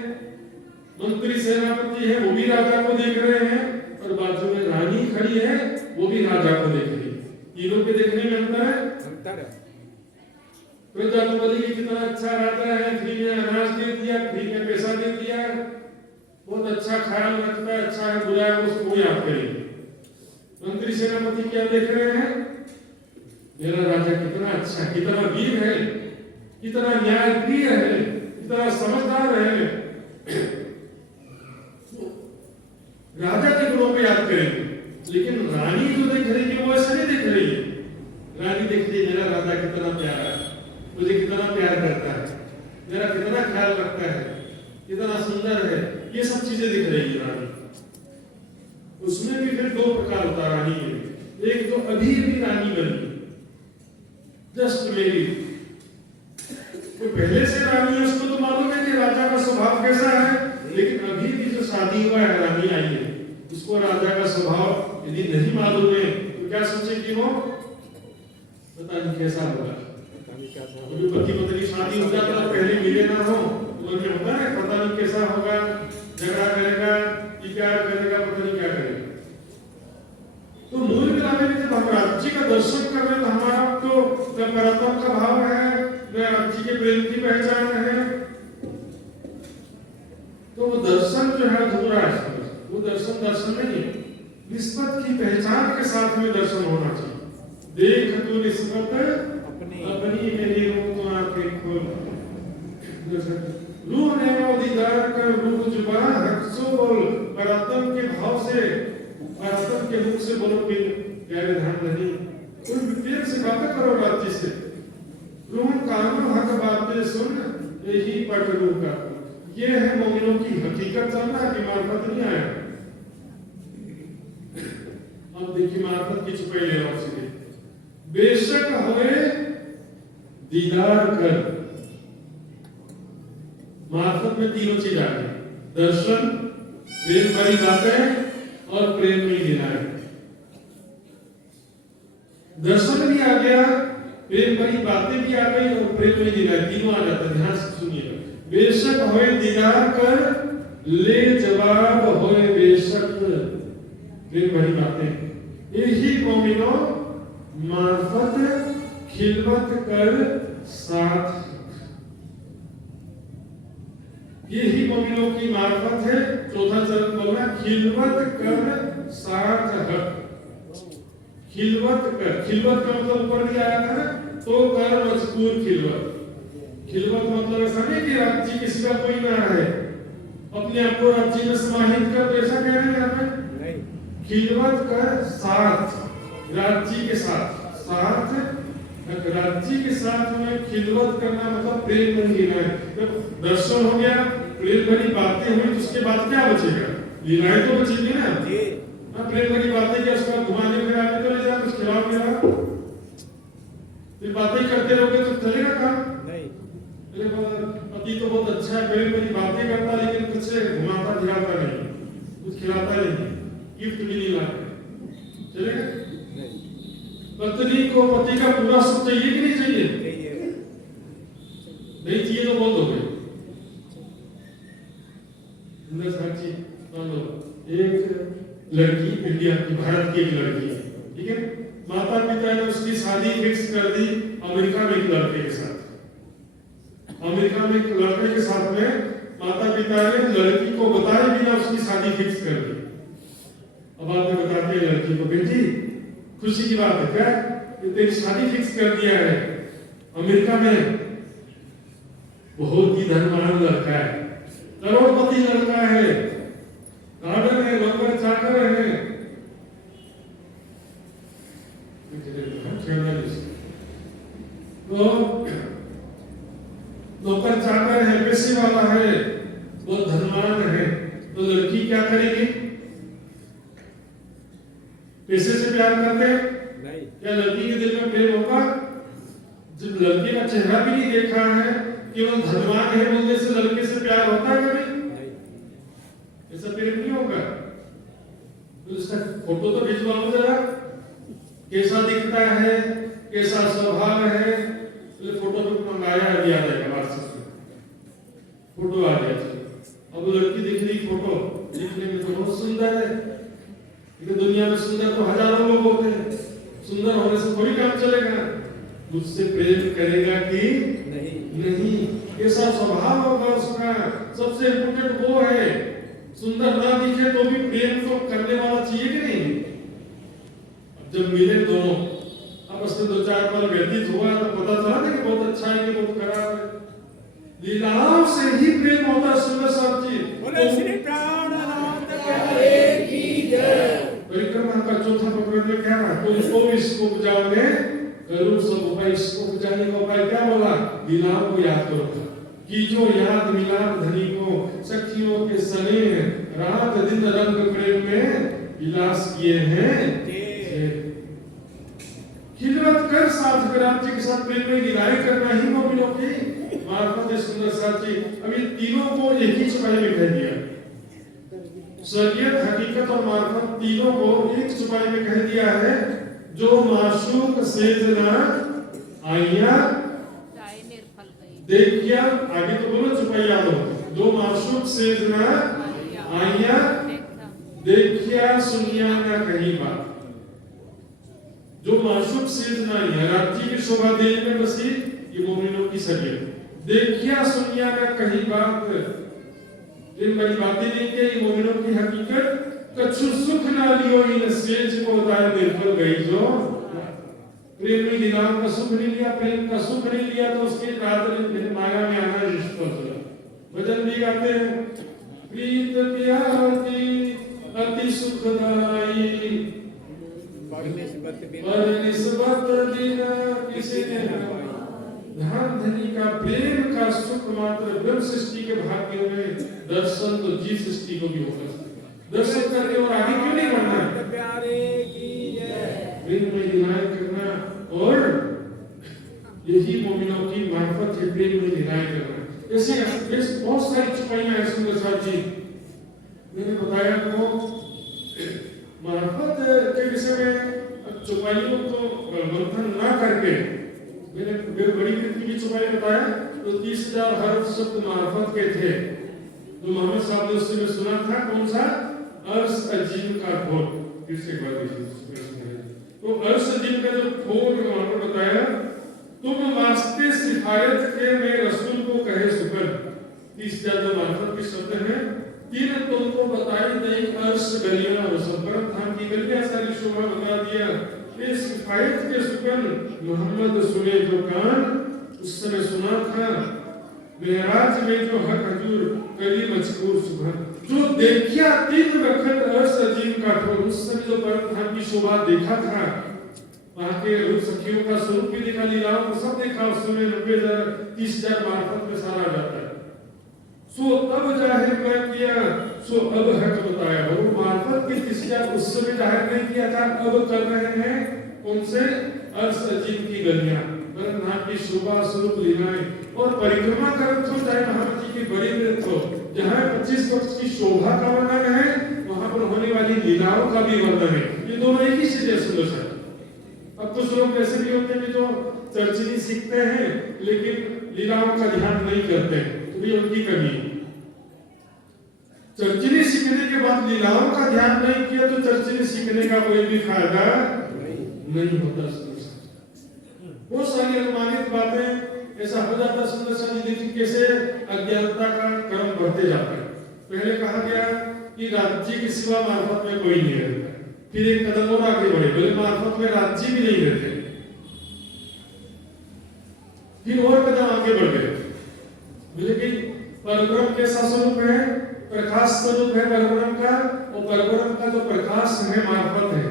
मंत्री सेनापति है, वो भी राजा को देख रहे हैं, और बाजू में रानी खड़ी है, वो भी राजा को देख रही है। तीनों के देखने में अंतर है, अंतर है। प्रजा तो बोली कितना अच्छा राजा है, फ्री में अनाज दे दिया, फ्री में पैसा दे दिया, बहुत अच्छा ख्याल रखता है, अच्छा है, बुरा है, उसको याद करेंगे। मंत्री सेनापति क्या देख रहे हैं, मेरा राजा कितना अच्छा, कितना वीर है, कितना न्यायप्रिय है, कितना समझदार है, राजा के गुणों को याद करेंगे। लेकिन रानी जो देख रही है वो ऐसा नहीं देख रही है, रानी देख रही है मेरा राजा कितना प्यारा है, मुझे कितना प्यार करता है, मेरा कितना ख्याल रखता है, कितना सुंदर है, ये सब चीजें दिख रही है रानी। उसमें भी फिर 2 प्रकार होता है रानी में, एक तो अभी भी रानी बनी, जस्ट मेरी, तो पहले से रानी है, उसको तो मालूम है कि राजा का स्वभाव कैसा है, लेकिन अभी भी जो शादी हुआ है, रानी आई है, उसको राजा का स्वभाव यदि नहीं मालूम है तो क्या सोचेगी वो, पता नहीं कैसा होगा। पति पत्नी शादी हो जाता है, पहले मिले ना हो तो उनमें होता है पता नहीं कैसा होगा, झगड़ा करेगा, प्यार करेगा, पता नहीं क्या करेगा। तो मूल ग्राम में जब हम राज्य का दर्शन कर रहे हैं तो हमारा तो नकारात्मक का भाव है, राज्य के प्रेम की पहचान है, तो वो दर्शन जो है अधूरा है, वो दर्शन नहीं है, निस्बत की पहचान के साथ में दर्शन होना चाहिए। देख तू निस्बत अपनी मेरी रूह तो आंखें खोल, रूह ने वो दीदार कर रूह जुबान हक्सो बोल, परात्म के भाव से, परात्म के मुख से बोलो कि प्यारे ध्यान नहीं, कोई प्रेम से बातें करो राज्य से, रूह कानों हक बातें सुन, यही पट रूह का, ये है मोमिनों की हकीकत, चलना है कि मार्फत नहीं आया। अब देखिए मार्फत की छुपाई ले रहा हूं, बेशक होए दीदार कर, मार्फत में 3 चीज आ गई, दर्शन, प्रेम भरी बातें और प्रेम में गिराए। दर्शन भी आ गया, प्रेम भरी बातें भी आ गई और प्रेम में गिराए, तीनों आ जाता है। ध्यान से सुनिएगा, बेशक होए दीदार कर, ले जवाब होए बेशक प्रेम भरी बातें, यही मोमिनो मार्फत खिलवत कर साथ, यही मोमिनों की मार्फत है। चौथा चरण बोलना, खिलवत कर साथ हक, खिलवत कर, खिलवत का मतलब ऊपर भी आया था ना, तो कर मजबूर खिलवत, खिलवत मतलब ऐसा नहीं कि राज्य किसी का कोई ना रहे, अपने आप को राज्य में समाहित कर, तो ऐसा कह रहे हैं यहाँ पे, खिलवत कर साथ, राज्य के साथ, साथ राज्य के साथ में खिलवत करना मतलब प्रेम नहीं गिना है। जब दर्शन हो गया, प्रेम भरी बातें हुई, तो उसके बाद क्या बचेगा, लीलाएं तो बचेगी ना, प्रेम भरी बातें क्या, उसका घुमाने फिराने तो ले जा, कुछ खिलाओ पिलाओ, फिर बातें करते रहोगे तो चलेगा काम नहीं। पति तो बहुत अच्छा है, प्रेम भरी बातें करता, लेकिन कुछ से घुमाता फिराता नहीं, कुछ खिलाता नहीं, गिफ्ट भी नहीं लाता, चलेगा? पत्नी को पति का पूरा सुख चाहिए कि नहीं चाहिए? नहीं चाहिए तो बोल दोगे। साक्षी मान लो एक लड़की, इंडिया की, भारत की एक लड़की है, ठीक है, माता पिता ने उसकी शादी फिक्स कर दी अमेरिका में एक लड़के के साथ, अमेरिका में एक लड़के के साथ में माता पिता ने लड़की को बताए बिना उसकी शादी फिक्स कर दी। अब आप बताते हैं लड़की को, बेटी खुशी की बात है क्या, तेरी शादी फिक्स कर दिया है अमेरिका में, बहुत ही धनवान लड़का है, करोड़पति लड़का है, गार्डन है, नौकर चाकर है, तो नौकर चाकर है, पैसे वाला है, बहुत धनवान है, तो लड़की क्या करेगी? पैसे से प्यार करते नहीं, क्या लड़की के दिल में प्रेम होगा? जब लड़के का चेहरा भी नहीं देखा है कि वो धनवान है बोलने से लड़के सुंदरता है, कैसा स्वभाव है, फोटो भी मंगाया दिया जाएगा व्हाट्सएप में, फोटो आ गया। अब लड़की दिख रही फोटो दिखने में तो बहुत सुंदर है, लेकिन दुनिया में सुंदर तो हजारों लोग होते हैं, सुंदर होने से कोई काम चलेगा? मुझसे प्रेम करेगा कि नहीं? कैसा स्वभाव होगा उसका? सबसे इम्पोर्टेंट वो है, सुंदर ना दिखे तो भी प्रेम तो करने वाला चाहिए कि नहीं? जब मिले दोनों आपस में 2-4 पल व्यतीत हुआ तो पता चला ना कि बहुत अच्छा है कि बहुत खराब है। लीलाओं से ही प्रेम होता है। सुंदर साहब जी बोले श्री प्राणनाथ प्यारे की जय। परिक्रमा का चौथा प्रकरण में क्या है? तो इसको बुझाओगे जरूर सब उपाय, इसको बुझाने का उपाय क्या बोला? लीलाओं को याद करो, कीजो याद मिलाप धनी को, सखियों के सने रात दिन रंग प्रेम में विलास किए हैं। खिदमत कर साथ विराट जी के साथ प्रेम में गिराई करना ही मोमिनों की मार्फत है। सुंदर साथ जी अब ये तीनों को एक ही चौपाई में कह दिया, शरीयत, हकीकत और मार्फत तीनों को एक चौपाई में कह दिया है। जो माशूक सेजना आइया देखिया, आगे तो बोलो चौपाई याद हो, जो माशूक सेजना आइया देखिया सुनिया ना कहीं बात। जो माशूक सेजना आइया राज्य की शोभा देने में बसी ये मोमिनों की शरीयत, देखिया सुनिया ना कहीं बात, इन बड़ी बातें नहीं के मोमिनों की हकीकत। कछु सुख ना लियो इन सेज को दाए निर्भर गई, जो प्रेम में लीलाओं का सुख नहीं लिया, प्रेम का सुख नहीं लिया तो उसके रात में माया में आना रिश्ता चला। भजन भी गाते हैं, प्रीत प्यारी अति सुखदाई पर निस्बत बिना किसी ने ध्यान धनी का प्रेम का सुख मात्र ब्रह्म सृष्टि के भाग्यों में दर्शन तो जीव सृष्टि को भी होगा। दर्शन करके और आगे क्यों नहीं बढ़ना है? प्यारे की जय। प्रेम में लीलाएं करना और यही मोमिनों की मार्फत है, प्रेम में लीलाएं करना। ऐसे बहुत सारी चौपाइयां हैं सुंदर साहब जी, मैंने बताया को मार्फत के विषय में चौपाइयों को मंथन ना करके मैंने बड़ी कृति की चौपाई बताया तो 30,000 हर्फ शब्द मार्फत के थे। तो मोहम्मद साहब ने उससे सुना था कौन सा? अर्श अजीम का खोल। फिर से एक बार देखिए, तो अर्श अजीम का जो खोल वहां पर बताया, तुम वास्ते सिफायत के मैं रसूल को कहे सुपर। 30,000 जो मार्फत के शब्द हैं, तीन तुमको बताई नहीं अर्श गलियां और सबरम धाम की गलियां सारी शोभा बता दिया। इस सिफायत के सुकन मोहम्मद सुने जो कान, उस समय सुना था मेराज में जो हक हजूर कली मजकूर सुबह। जो देखिया तीन वक्त अर्श अजीम का ठोर, उस समय जो परम धाम की शोभा देखा था, वहां के रूप सखियों का स्वरूप भी देखा, लीलाओं को सब देखा। उस समय 90,000-30,000 मार्फत में सारा जाता है। सो तब जाहिर मैं किया, सो अब हक बताया। वो मार्फत की 30,000 उस समय जाहिर नहीं किया था, अब कर रहे हैं उनसे अर्श अजीम की गलियां, परम धाम की शोभा स्वरूप लीलाएं। और परिक्रमा करत हो चाहे महाराज जी की बड़ी नृत्य हो, जहाँ 25 वर्ष की शोभा का वर्णन है, वहां पर होने वाली लीलाओं का भी वर्णन है। ये दोनों एक ही चीज है सुंदर साहब। अब कुछ लोग ऐसे भी होते हैं जो चर्चनी सीखते हैं लेकिन लीलाओं का ध्यान नहीं करते, तो ये उनकी कमी है। चर्चनी सीखने के बाद लीलाओं का ध्यान नहीं किया तो चर्चनी सीखने का कोई भी फायदा नहीं होता। बहुत सारी अनुमानित बातें ऐसा हो जाता सुंदर सा जी। देखिए कैसे अज्ञानता का क्रम बढ़ते जाता है। पहले कहा गया कि राज्य के सिवा मार्फत में कोई नहीं रहता, फिर एक कदम और आगे बढ़े, बोले मार्फत में राज्य भी नहीं रहते, फिर और कदम आगे बढ़ गए, बोले कि परब्रह्म कैसा स्वरूप है? प्रकाश स्वरूप है परब्रह्म का, और परब्रह्म का जो प्रकाश है मार्फत है,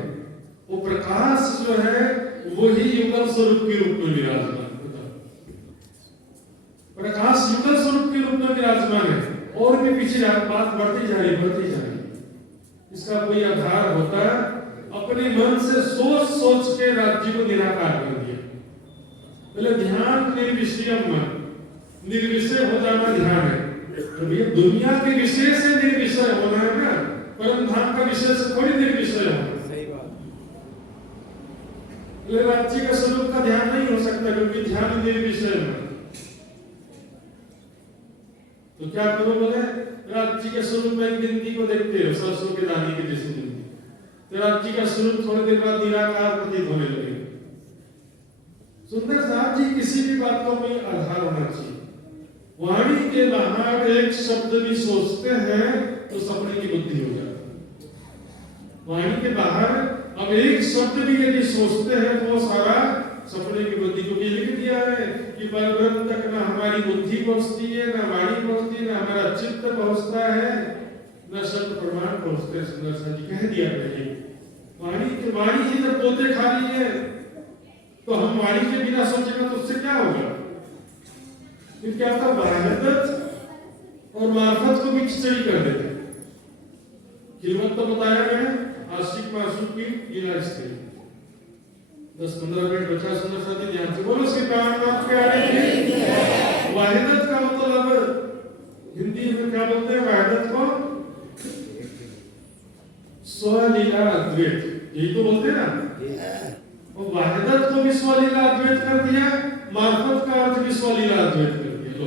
वो प्रकाश जो है वही युगल स्वरूप के रूप में विराजमान, प्रकाश युगल स्वरूप के रूप में विराजमान है। और भी पीछे बात बढ़ती जा रही, बढ़ती जा रही। इसका कोई आधार होता है, अपने मन से सोच सोच के राज्य को निराकार कर दिया। पहले ध्यान निर्विषयम मन, निर्विषय हो जाना ध्यान है। तो ये दुनिया के विषय से निर्विषय होना है ना, परम धाम का विषय से थोड़ी निर्विषय होना। सही बात। बोले राज्य का स्वरूप का ध्यान नहीं हो सकता क्योंकि ध्यान निर्विषय है। तो क्या करो बोले राज्य के स्वरूप में एक बिंदी को देखते हो सरसों के दाने के जैसे बिंदी, तो राज्य का स्वरूप थोड़ी देर बाद निराकार प्रतीत होने लगे। सुंदर साहब जी किसी भी बात का कोई आधार होना चाहिए। वाणी के बाहर एक शब्द भी सोचते हैं तो सपने की बुद्धि हो जाती है। वाणी के बाहर अब एक शब्द भी यदि सोचते हैं तो वो सारा सपने की बुद्धि को भी लिख दिया है कि परब्रह्म तक ना हमारी बुद्धि पहुंचती है, ना वाणी पहुंचती है, ना हमारा चित्त पहुंचता है, ना शब्द प्रमाण पहुंचते हैं। सुंदर सा जी कह दिया पहले वाणी ही जब पोते खा रही है तो हम वाणी के बिना सोचेंगे तो उससे क्या होगा? फिर क्या होता वाहदत और मार्फत को भी खिचड़ी कर देते। खिलवत तो बताया मैंने आशिक मासूक की गिला स्त्री 10-15 मिनट बचा। सुंदर सा जी ध्यान से बोलो श्री रामनाथ के आगे। वाहदत का मतलब हिंदी में क्या बोलते हैं? वाहदत को स्वलीला अद्वैत, यही तो बोलते हैं ना। और वाहदत को भी स्वलीला अद्वैत कर दिया, मार्फत का अर्थ भी स्वलीला अद्वैत कर दिया। लो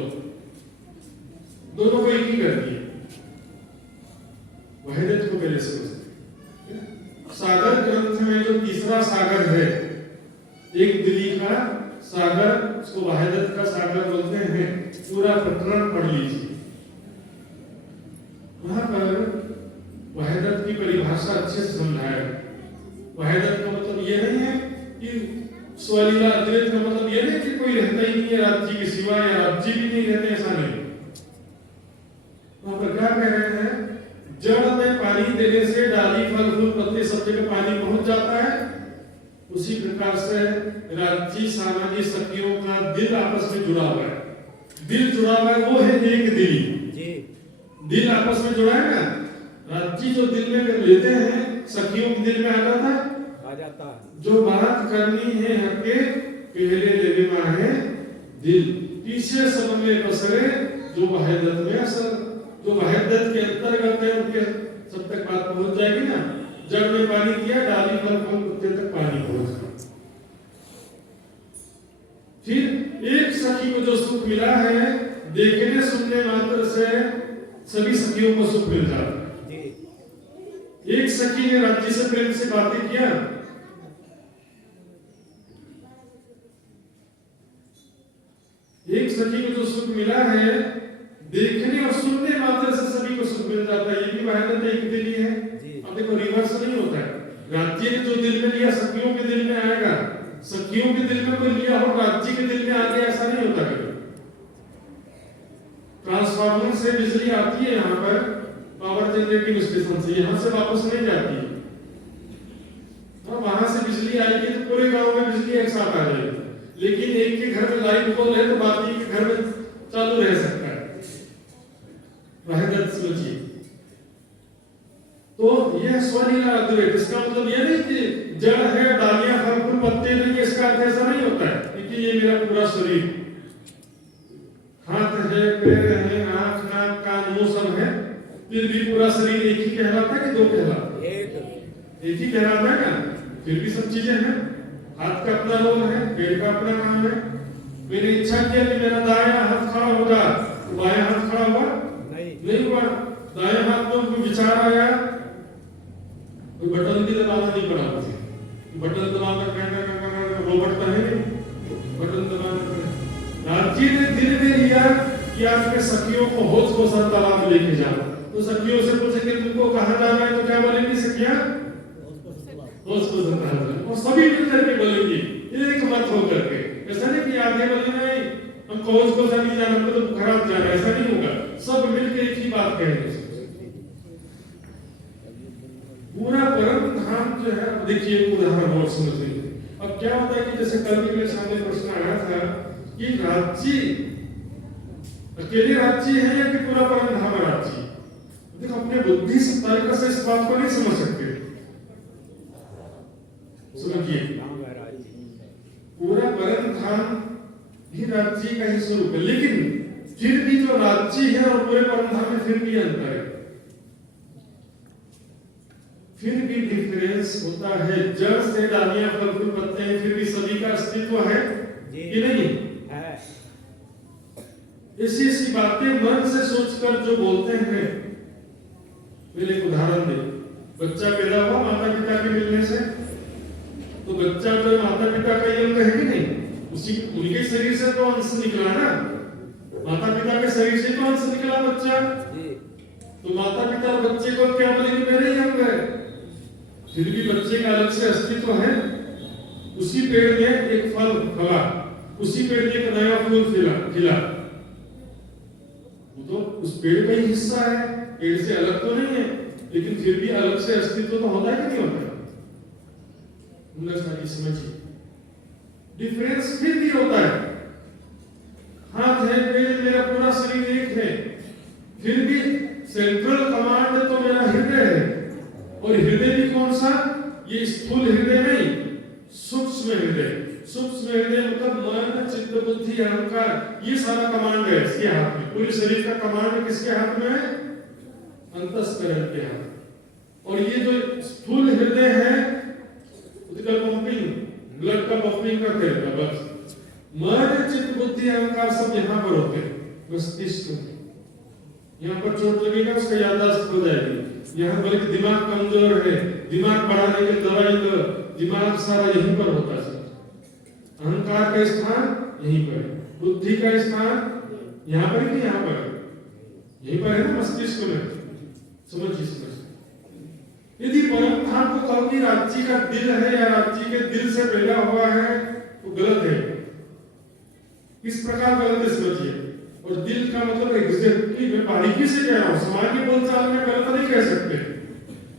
दोनों को एक ही कर दिया। वाहदत को पहले समझते। सागर ग्रंथ में जो तीसरा सागर है, एक दिली का सागर, उसको वाहदत का सागर बोलते हैं। पूरा प्रकरण पढ़ लीजिए। वहां पर वाहदत की परिभाषा अच्छे से समझाया। वाहदत का मतलब ये नहीं है कि स्वलीला अद्वैत का मतलब ये नहीं कि कोई रहता ही नहीं है राज्य के सिवा या राज्य भी नहीं रहते, ऐसा नहीं। वहां पर क्या कह रहे हैं? जड़ में पानी देने से डाली फल फूल पत्ते सब जगह पानी पहुंच जाता है। उसी प्रकार से राज्य सामाजिक शक्तियों का दिल आपस में जुड़ा हुआ है। दिल जुड़ा हुआ है, वो है एक दिली। दिल आपस में जुड़ा है ना। राज्य जो दिल में लेते हैं सखियों के दिल में आ जाता है। जो बात करनी है हके पहले लेवे माहे दिल, पीछे सब में पसरे जो वाहदत में असर। जो वाहदत के अंतर्गत है उनके सब तक बात पहुंच जाएगी ना। जड़ में पानी दिया, डाली फल फूल पत्ते तक पानी पहुंच गया। फिर एक सखी को जो सुख मिला है, देखने सुनने मात्र से सभी सखियों को सुख मिल जाता है। एक सखी ने राज्य से प्रेम से बातें किया, एक सखी को जो सुख मिला है, देखने और सुनने मात्र से सभी को सुख मिल जाता है। ये भी वाहदत एक दिली है। अब देखो रिवर्स नहीं होता है। राज्य ने जो दिल में लिया सखियों के दिल में आएगा, सखियों के दिल में कोई लिया हो राज्य के दिल में आ गया, ऐसा नहीं होता कभी। ट्रांसफार्मर से बिजली आती है यहाँ पर पावर जनरेटिंग स्टेशन से, यहाँ से वापस नहीं जाती है। वहां से बिजली आएगी तो पूरे गांव में बिजली एक साथ आ जाएगी। लेकिन एक के घर में लाइट बोल रहे तो बाकी के घर में चालू रह सकता है। वाहदत समझिए। तो यह स्वलीला अद्वैत, इसका मतलब यह नहीं कि जड़ है डालियां फल फूल पत्ते नहीं, इसका अर्थ ऐसा नहीं होता है कि ये मेरा पूरा शरीर, हाथ है पैर है आंख नाक कान मुंह सब है, फिर भी पूरा शरीर एक ही कहलाता है कि दो कहलाता है? एक ही कहलाता है ना। फिर भी सब चीजें हैं। हाथ का अपना रोल है, पैर का अपना काम है। मैंने इच्छा किया कि मेरा दायां हाथ खड़ा होगा, बायां हाथ खड़ा हुआ नहीं हुआ। दाएं हाथ में कोई विचार आया, कोई बटन भी दबाना नहीं पड़ा मुझे। बटन दबाना रोबोट का है बटन दबाना। राज्य ने दिल में लिया कि आपके सखियों को होश को सर तालाब में लेके जाओ, तो सखियों से पूछेंगे तुमको कहाँ जाना है, तो क्या बोलेंगे सखियां? होश को सर तालाब में। और सभी मिलकर के बोलेंगे एक मत होकर के। ऐसा नहीं कि आधे बोले नहीं हमको होश को सर नहीं जाना, हमको तो खराब जाना, ऐसा नहीं होगा। सब मिलकर एक ही बात कहेंगे। पूरा परम धाम जो है, देखिए उदाहरण और समझिए। अब क्या होता है कि जैसे कल भी मेरे सामने प्रश्न आया था कि राज्य अकेले राज्य है या कि पूरा परम धाम राज्य? देखो अपने बुद्धि से तरीका से इस बात को नहीं समझ सकते। समझिए पूरा परम धाम भी राज्य का ही स्वरूप है, लेकिन फिर भी जो राज्य है और पूरे परम धाम में फिर भी अंतर है। फिर भी डिफरेंस होता है। जड़ से डालियां फल फूल पत्ते हैं, फिर भी सभी का अस्तित्व है कि नहीं है। ऐसी ऐसी बातें मन से सोचकर जो बोलते हैं। पहले एक उदाहरण दे, बच्चा पैदा हुआ माता पिता के मिलने से, तो बच्चा जो माता पिता का अंग है कि नहीं, उसी उनके शरीर से तो अंश निकला ना, माता पिता के शरीर से तो अंश निकला बच्चा। तो माता पिता और बच्चे को क्या बोलेंगे, मेरे ही अंग है। फिर भी बच्चे का अलग से अस्तित्व है। उसी पेड़ में एक फल फला, उसी पेड़ में एक नया फूल खिला, वो तो उस पेड़ का ही हिस्सा है, पेड़ से अलग तो नहीं है, लेकिन फिर भी अलग से अस्तित्व तो होता है कि नहीं होता। समझिए डिफरेंस फिर भी होता है। हाथ है, पेड़, मेरा पूरा शरीर एक है, फिर भी सेंट्रल कमांड तो मेरा हृदय है। और हृदय भी कौन सा, ये स्थूल हृदय नहीं, सूक्ष्म हृदय। सूक्ष्म हृदय मतलब मन चित्त बुद्धि अहंकार, ये सारा कमांड है इसके हाथ में। पूरे शरीर का कमांड किसके हाथ में है, अंतस्करण के हाथ। और ये जो स्थूल हृदय है उसका पंपिंग, ब्लड का पंपिंग करते हैं। बस मन चित्त बुद्धि अहंकार सब यहाँ पर होते हैं मस्तिष्क में। यहाँ पर चोट लगेगा उसका याददाश्त हो जाएगी। यहाँ बल्कि दिमाग कमजोर है, दिमाग बढ़ाने की दवाई दो, दिमाग सारा यहीं पर होता है। अहंकार का स्थान यहीं पर है, बुद्धि का स्थान यहाँ पर ही, यहाँ पर यहीं पर है ना, मस्तिष्क में। समझिए यदि परम धाम को कहो कि राज्य का दिल है या राज्य के दिल से पैदा हुआ है तो गलत है। इस प्रकार गलत है, समझिए। और दिल का मतलब एग्जैक्टली मैं बारीकी से कह रहा हूँ, सामान्य बोलचाल में गलत नहीं कह सकते,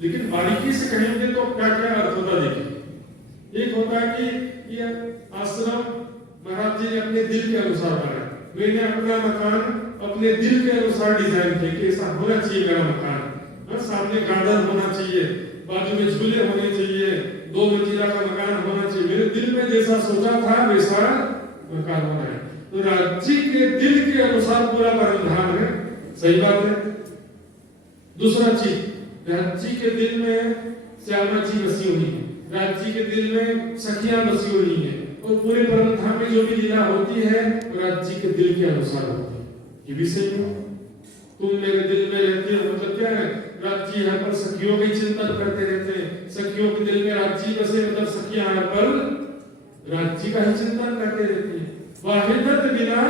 लेकिन बारीकी से कहेंगे तो क्या क्या अर्थ होता देखिए। एक होता है कि ये आश्रम महाराज जी ने अपने दिल के अनुसार बनाया। मैंने अपना मकान अपने दिल के अनुसार डिजाइन किया कि ऐसा होना चाहिए मेरा मकान। सामने गार्डन होना चाहिए, बाजू में झूले होने चाहिए, 2 मंजिला का मकान होना चाहिए। मेरे दिल में जैसा सोचा था वैसा मकान होना है। तो राज्य के दिल के अनुसार पूरा परमधाम है, सही बात है। दूसरा चीज, राज्य के दिल में श्यामा जी बसी हुई है, राज्य के दिल में सखियां बसी हुई है, और पूरे परमधाम में जो भी लीला होती है राज्य के दिल के अनुसार होती है। ये भी सही है। तुम मेरे दिल में रहते हो मतलब क्या है, राज्य यहाँ पर सखियों का चिंतन करते रहते हैं। सखियों के दिल में राज्य बसे मतलब सखियां यहाँ पर राज्य का ही चिंतन करते रहती है। वाहिदत बिना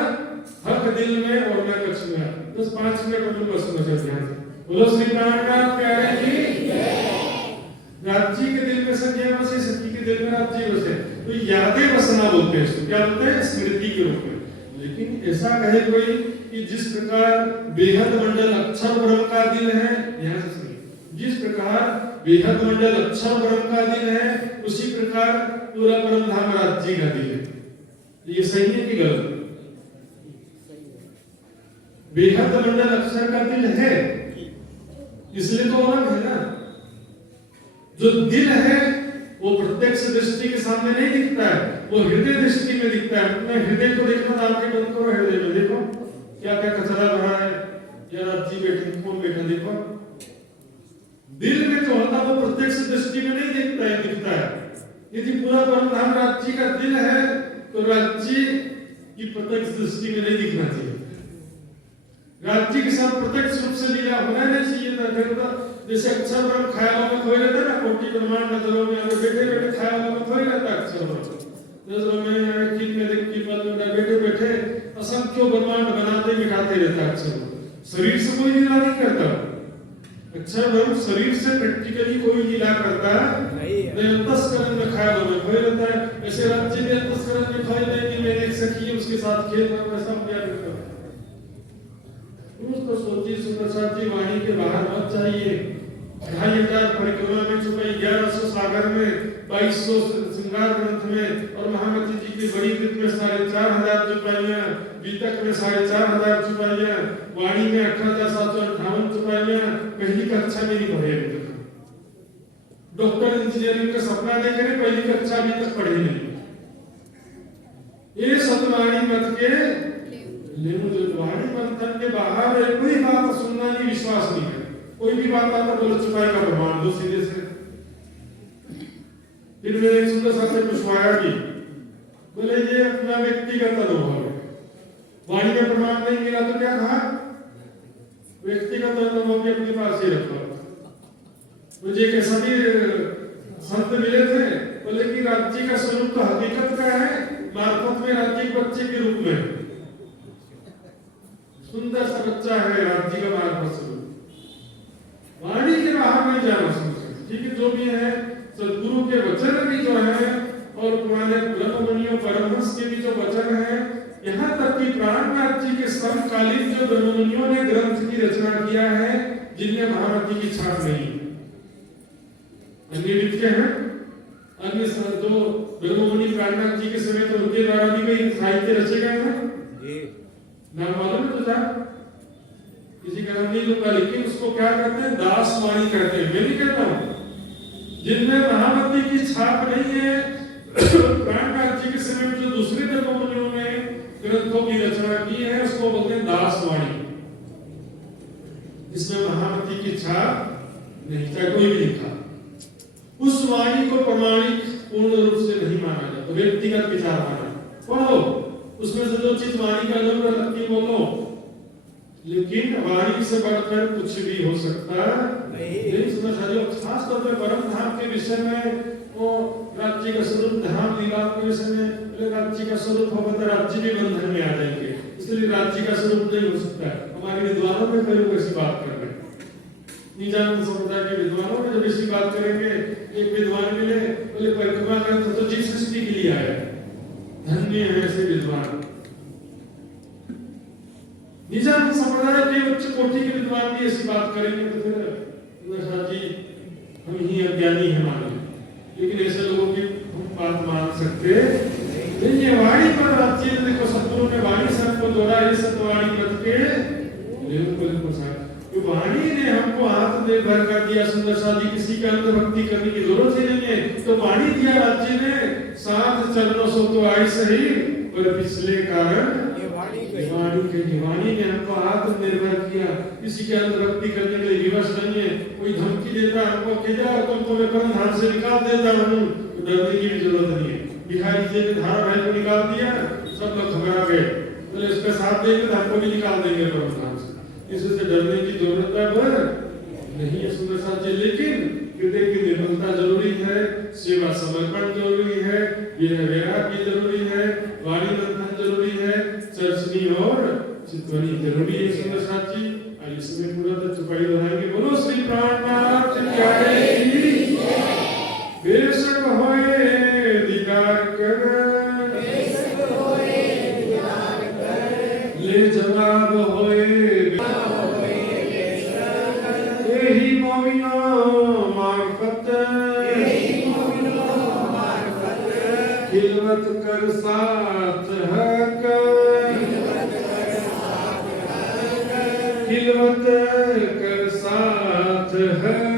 हक दिल में और न कछ में। 5 मिनट में बस समझ ध्यान से बोलो श्री प्राणनाथ प्यारे की राज्य के दिल में सखियां बसे, सखी के दिल में राज्य बसे। तो यादें बसना बोलते हैं इसको, क्या बोलते हैं, स्मृति के रूप में। लेकिन ऐसा कहे कोई कि जिस प्रकार बेहद मंडल अक्षर ब्रह्म का दिल है, ध्यान से सुनिए, जिस प्रकार बेहद मंडल अक्षर ब्रह्म का दिल है उसी प्रकार पूरा परम धाम राज्य का दिल है। ये सही है कि गलत? बेहद मंडल अक्षर का दिल है इसलिए तो अलग है ना। जो दिल है वो प्रत्यक्ष दृष्टि के सामने नहीं दिखता है, वो हृदय दृष्टि में दिखता है। अपने हृदय को देखना तो आपके बंद करो, हृदय में देखो क्या क्या कचरा भरा है, या राज्य बैठे कौन बैठा, देखो दिल में जो होता वो प्रत्यक्ष दृष्टि में नहीं दिखता है, दिखता है। यदि पूरा परमधाम राज्य का दिल है तो राज्य की प्रत्यक्ष दृष्टि में नहीं दिखना चाहिए। राज्य के साथ प्रत्यक्ष रूप से लीला होना नहीं चाहिए था। फिर तो जैसे अक्षर ब्रह्म ख्यालों में खोए रहता ना, कोटि ब्रह्मांड नजरों में बैठे बैठे ख्यालों में खोए रहता अक्षर ब्रह्म नजरों में, किन में देख की पल में बैठे बैठे असंख्य ब्रह्मांड बनाते मिटाते रहता अक्षर ब्रह्म। शरीर से कोई लीला नहीं करता अक्षर ब्रह्म, शरीर से प्रैक्टिकली कोई लीला करता नहीं, अंतस्करण में ख्यालों में खोए रहता है। ऐसे राज्य में अंतस्करण में खोए नहीं कि मेरे एक सखी है उसके साथ खेल रहा हूं, ऐसा क्या करता है। तो सोचिए सुप्रसाद जी वाणी के बाहर मत जाइए। 2500 परिक्रमा में छुपाई, 1100 सागर में, 2200 श्रृंगार ग्रंथ में, और महामती जी की बड़ी कृत में 4500 छुपाइयां, बीतक में 4500 छुपाइयां, वाणी में 18758 छुपाइयां। पहली कक्षा में नहीं पढ़े अभी तक। डॉक्टर इंजीनियरिंग का सपना देखे पहली कक्षा अभी तक पढ़े नहीं। ये सतवाणी मत के वाणी मंथन के बाहर कोई बात सुनना नहीं, विश्वास नहीं है। कोई भी बात आता बोलो चुपाई का प्रमाण दो सीधे से, फिर मैंने एक सुंदर सा से पूछवाया कि बोले ये अपना व्यक्तिगत अनुभव है, वाणी में प्रमाण नहीं मिला तो क्या कहा, व्यक्तिगत अनुभव भी अपने पास ही रखो। मुझे के सभी संत मिले थे, बोले कि राज्य का स्वरूप तो हकीकत का है, मार्फत में राज्य के बच्चे के रूप में सुंदर सा बच्चा है, राज्य का मार्फत स्वरूप वाणी के बाहर नहीं जाना समझे। ठीक है, जो भी है सदगुरु के वचन भी जो है और पुराने ब्रह्ममुनियों परमहंस के भी जो वचन है, यहाँ तक कि प्राणनाथ जी के समकालीन जो ब्रह्ममुनियों ने ग्रंथ की रचना किया है जिनमें महारथी की छाप नहीं है, अन्य लिखते हैं अन्य जो ब्रह्ममुनि प्राणनाथ जी के समय तो उनके द्वारा भी कई साहित्य रचे गए हैं, नाम मालूम है तुझा? किसी का नाम नहीं लूंगा, लेकिन उसको क्या कहते हैं, दास वाणी कहते हैं। मैं भी कहता हूँ जिनमें महामती की छाप नहीं है, प्राणनाथ जी के समय में जो दूसरे ब्रह्ममुनियों ने ग्रंथों की रचना की है उसको बोलते हैं दास वाणी, जिसमें महामती की छाप नहीं, चाहे कोई भी लिखा, उस वाणी को प्रमाणिक पूर्ण रूप से नहीं माना जाता, व्यक्तिगत विचार माना। पढ़ो उसमें से जो चीज वाणी का जरूरत लगती बोलो, लेकिन वाणी से बढ़कर कुछ भी हो सकता नहीं। समझ आ जाओ, खास तौर पे परम धाम के विषय में, वो राज्य का स्वरूप धाम लीला के विषय में, राज्य का स्वरूप होगा तो राज्य भी बंधन में आ जाएंगे, इसलिए राज्य का स्वरूप नहीं हो सकता है। हमारे विद्वानों में कई लोग ऐसी बात कर रहे हैं, निजानंद समुदाय के विद्वानों में जब ऐसी बात करेंगे, एक विद्वान मिले बोले परिक्रमा ग्रंथ तो जीव सृष्टि के लिए आया, धन्य है ऐसे विद्वान। निजानंद समुदाय के उच्च कोटि के विद्वान भी ऐसी बात करेंगे तो फिर जी हम ही अज्ञानी हैं माने, लेकिन ऐसे लोगों की हम बात मान सकते नहीं। ये वाणी पर राज्य देखो, सतगुरु ने वाणी से हमको जोड़ा, ये सतवाणी करके तो वाणी ने हमको आत्मनिर्भर कर दिया। सुंदर सा जी किसी के अंदर भक्ति करने की जरूरत ही नहीं है, तो वाणी दिया राज्य ने, साथ चरणों सो तो आई सही पर पिछले कारण वाणी ने हमको आत्मनिर्भर किया। किसी के अंदर भक्ति करने के लिए विवश नहीं है, कोई धमकी देता हमको कि जाओ तुमको मैं परम धाम से निकाल देता हूँ, तो डरने की भी जरूरत नहीं है। बिहारी जी ने धारा भाई को निकाल दिया, सब लोग घबरा गए, बोले इसका साथ देंगे तो हमको भी निकाल देंगे परम धाम से, इससे डरने की जरूरत नहीं है। सुंदर सा जी, लेकिन हृदय की निर्मलता जरूरी है, सेवा समर्पण जरूरी है, यह वैराग्य जरूरी है, वाणी बंधन जरूरी है, चर्चनी और चितवनी जरूरी है। सुंदर सा जी आइए इसमें पूरा तो चुपाई दोहराएंगे, बोलो श्री प्राणनाथ की बेशक होए दीदार कर, ले जवाब होए यही मोमिनो मार्फत, खिलवत कर साथ हक, खिलवत कर साथ है।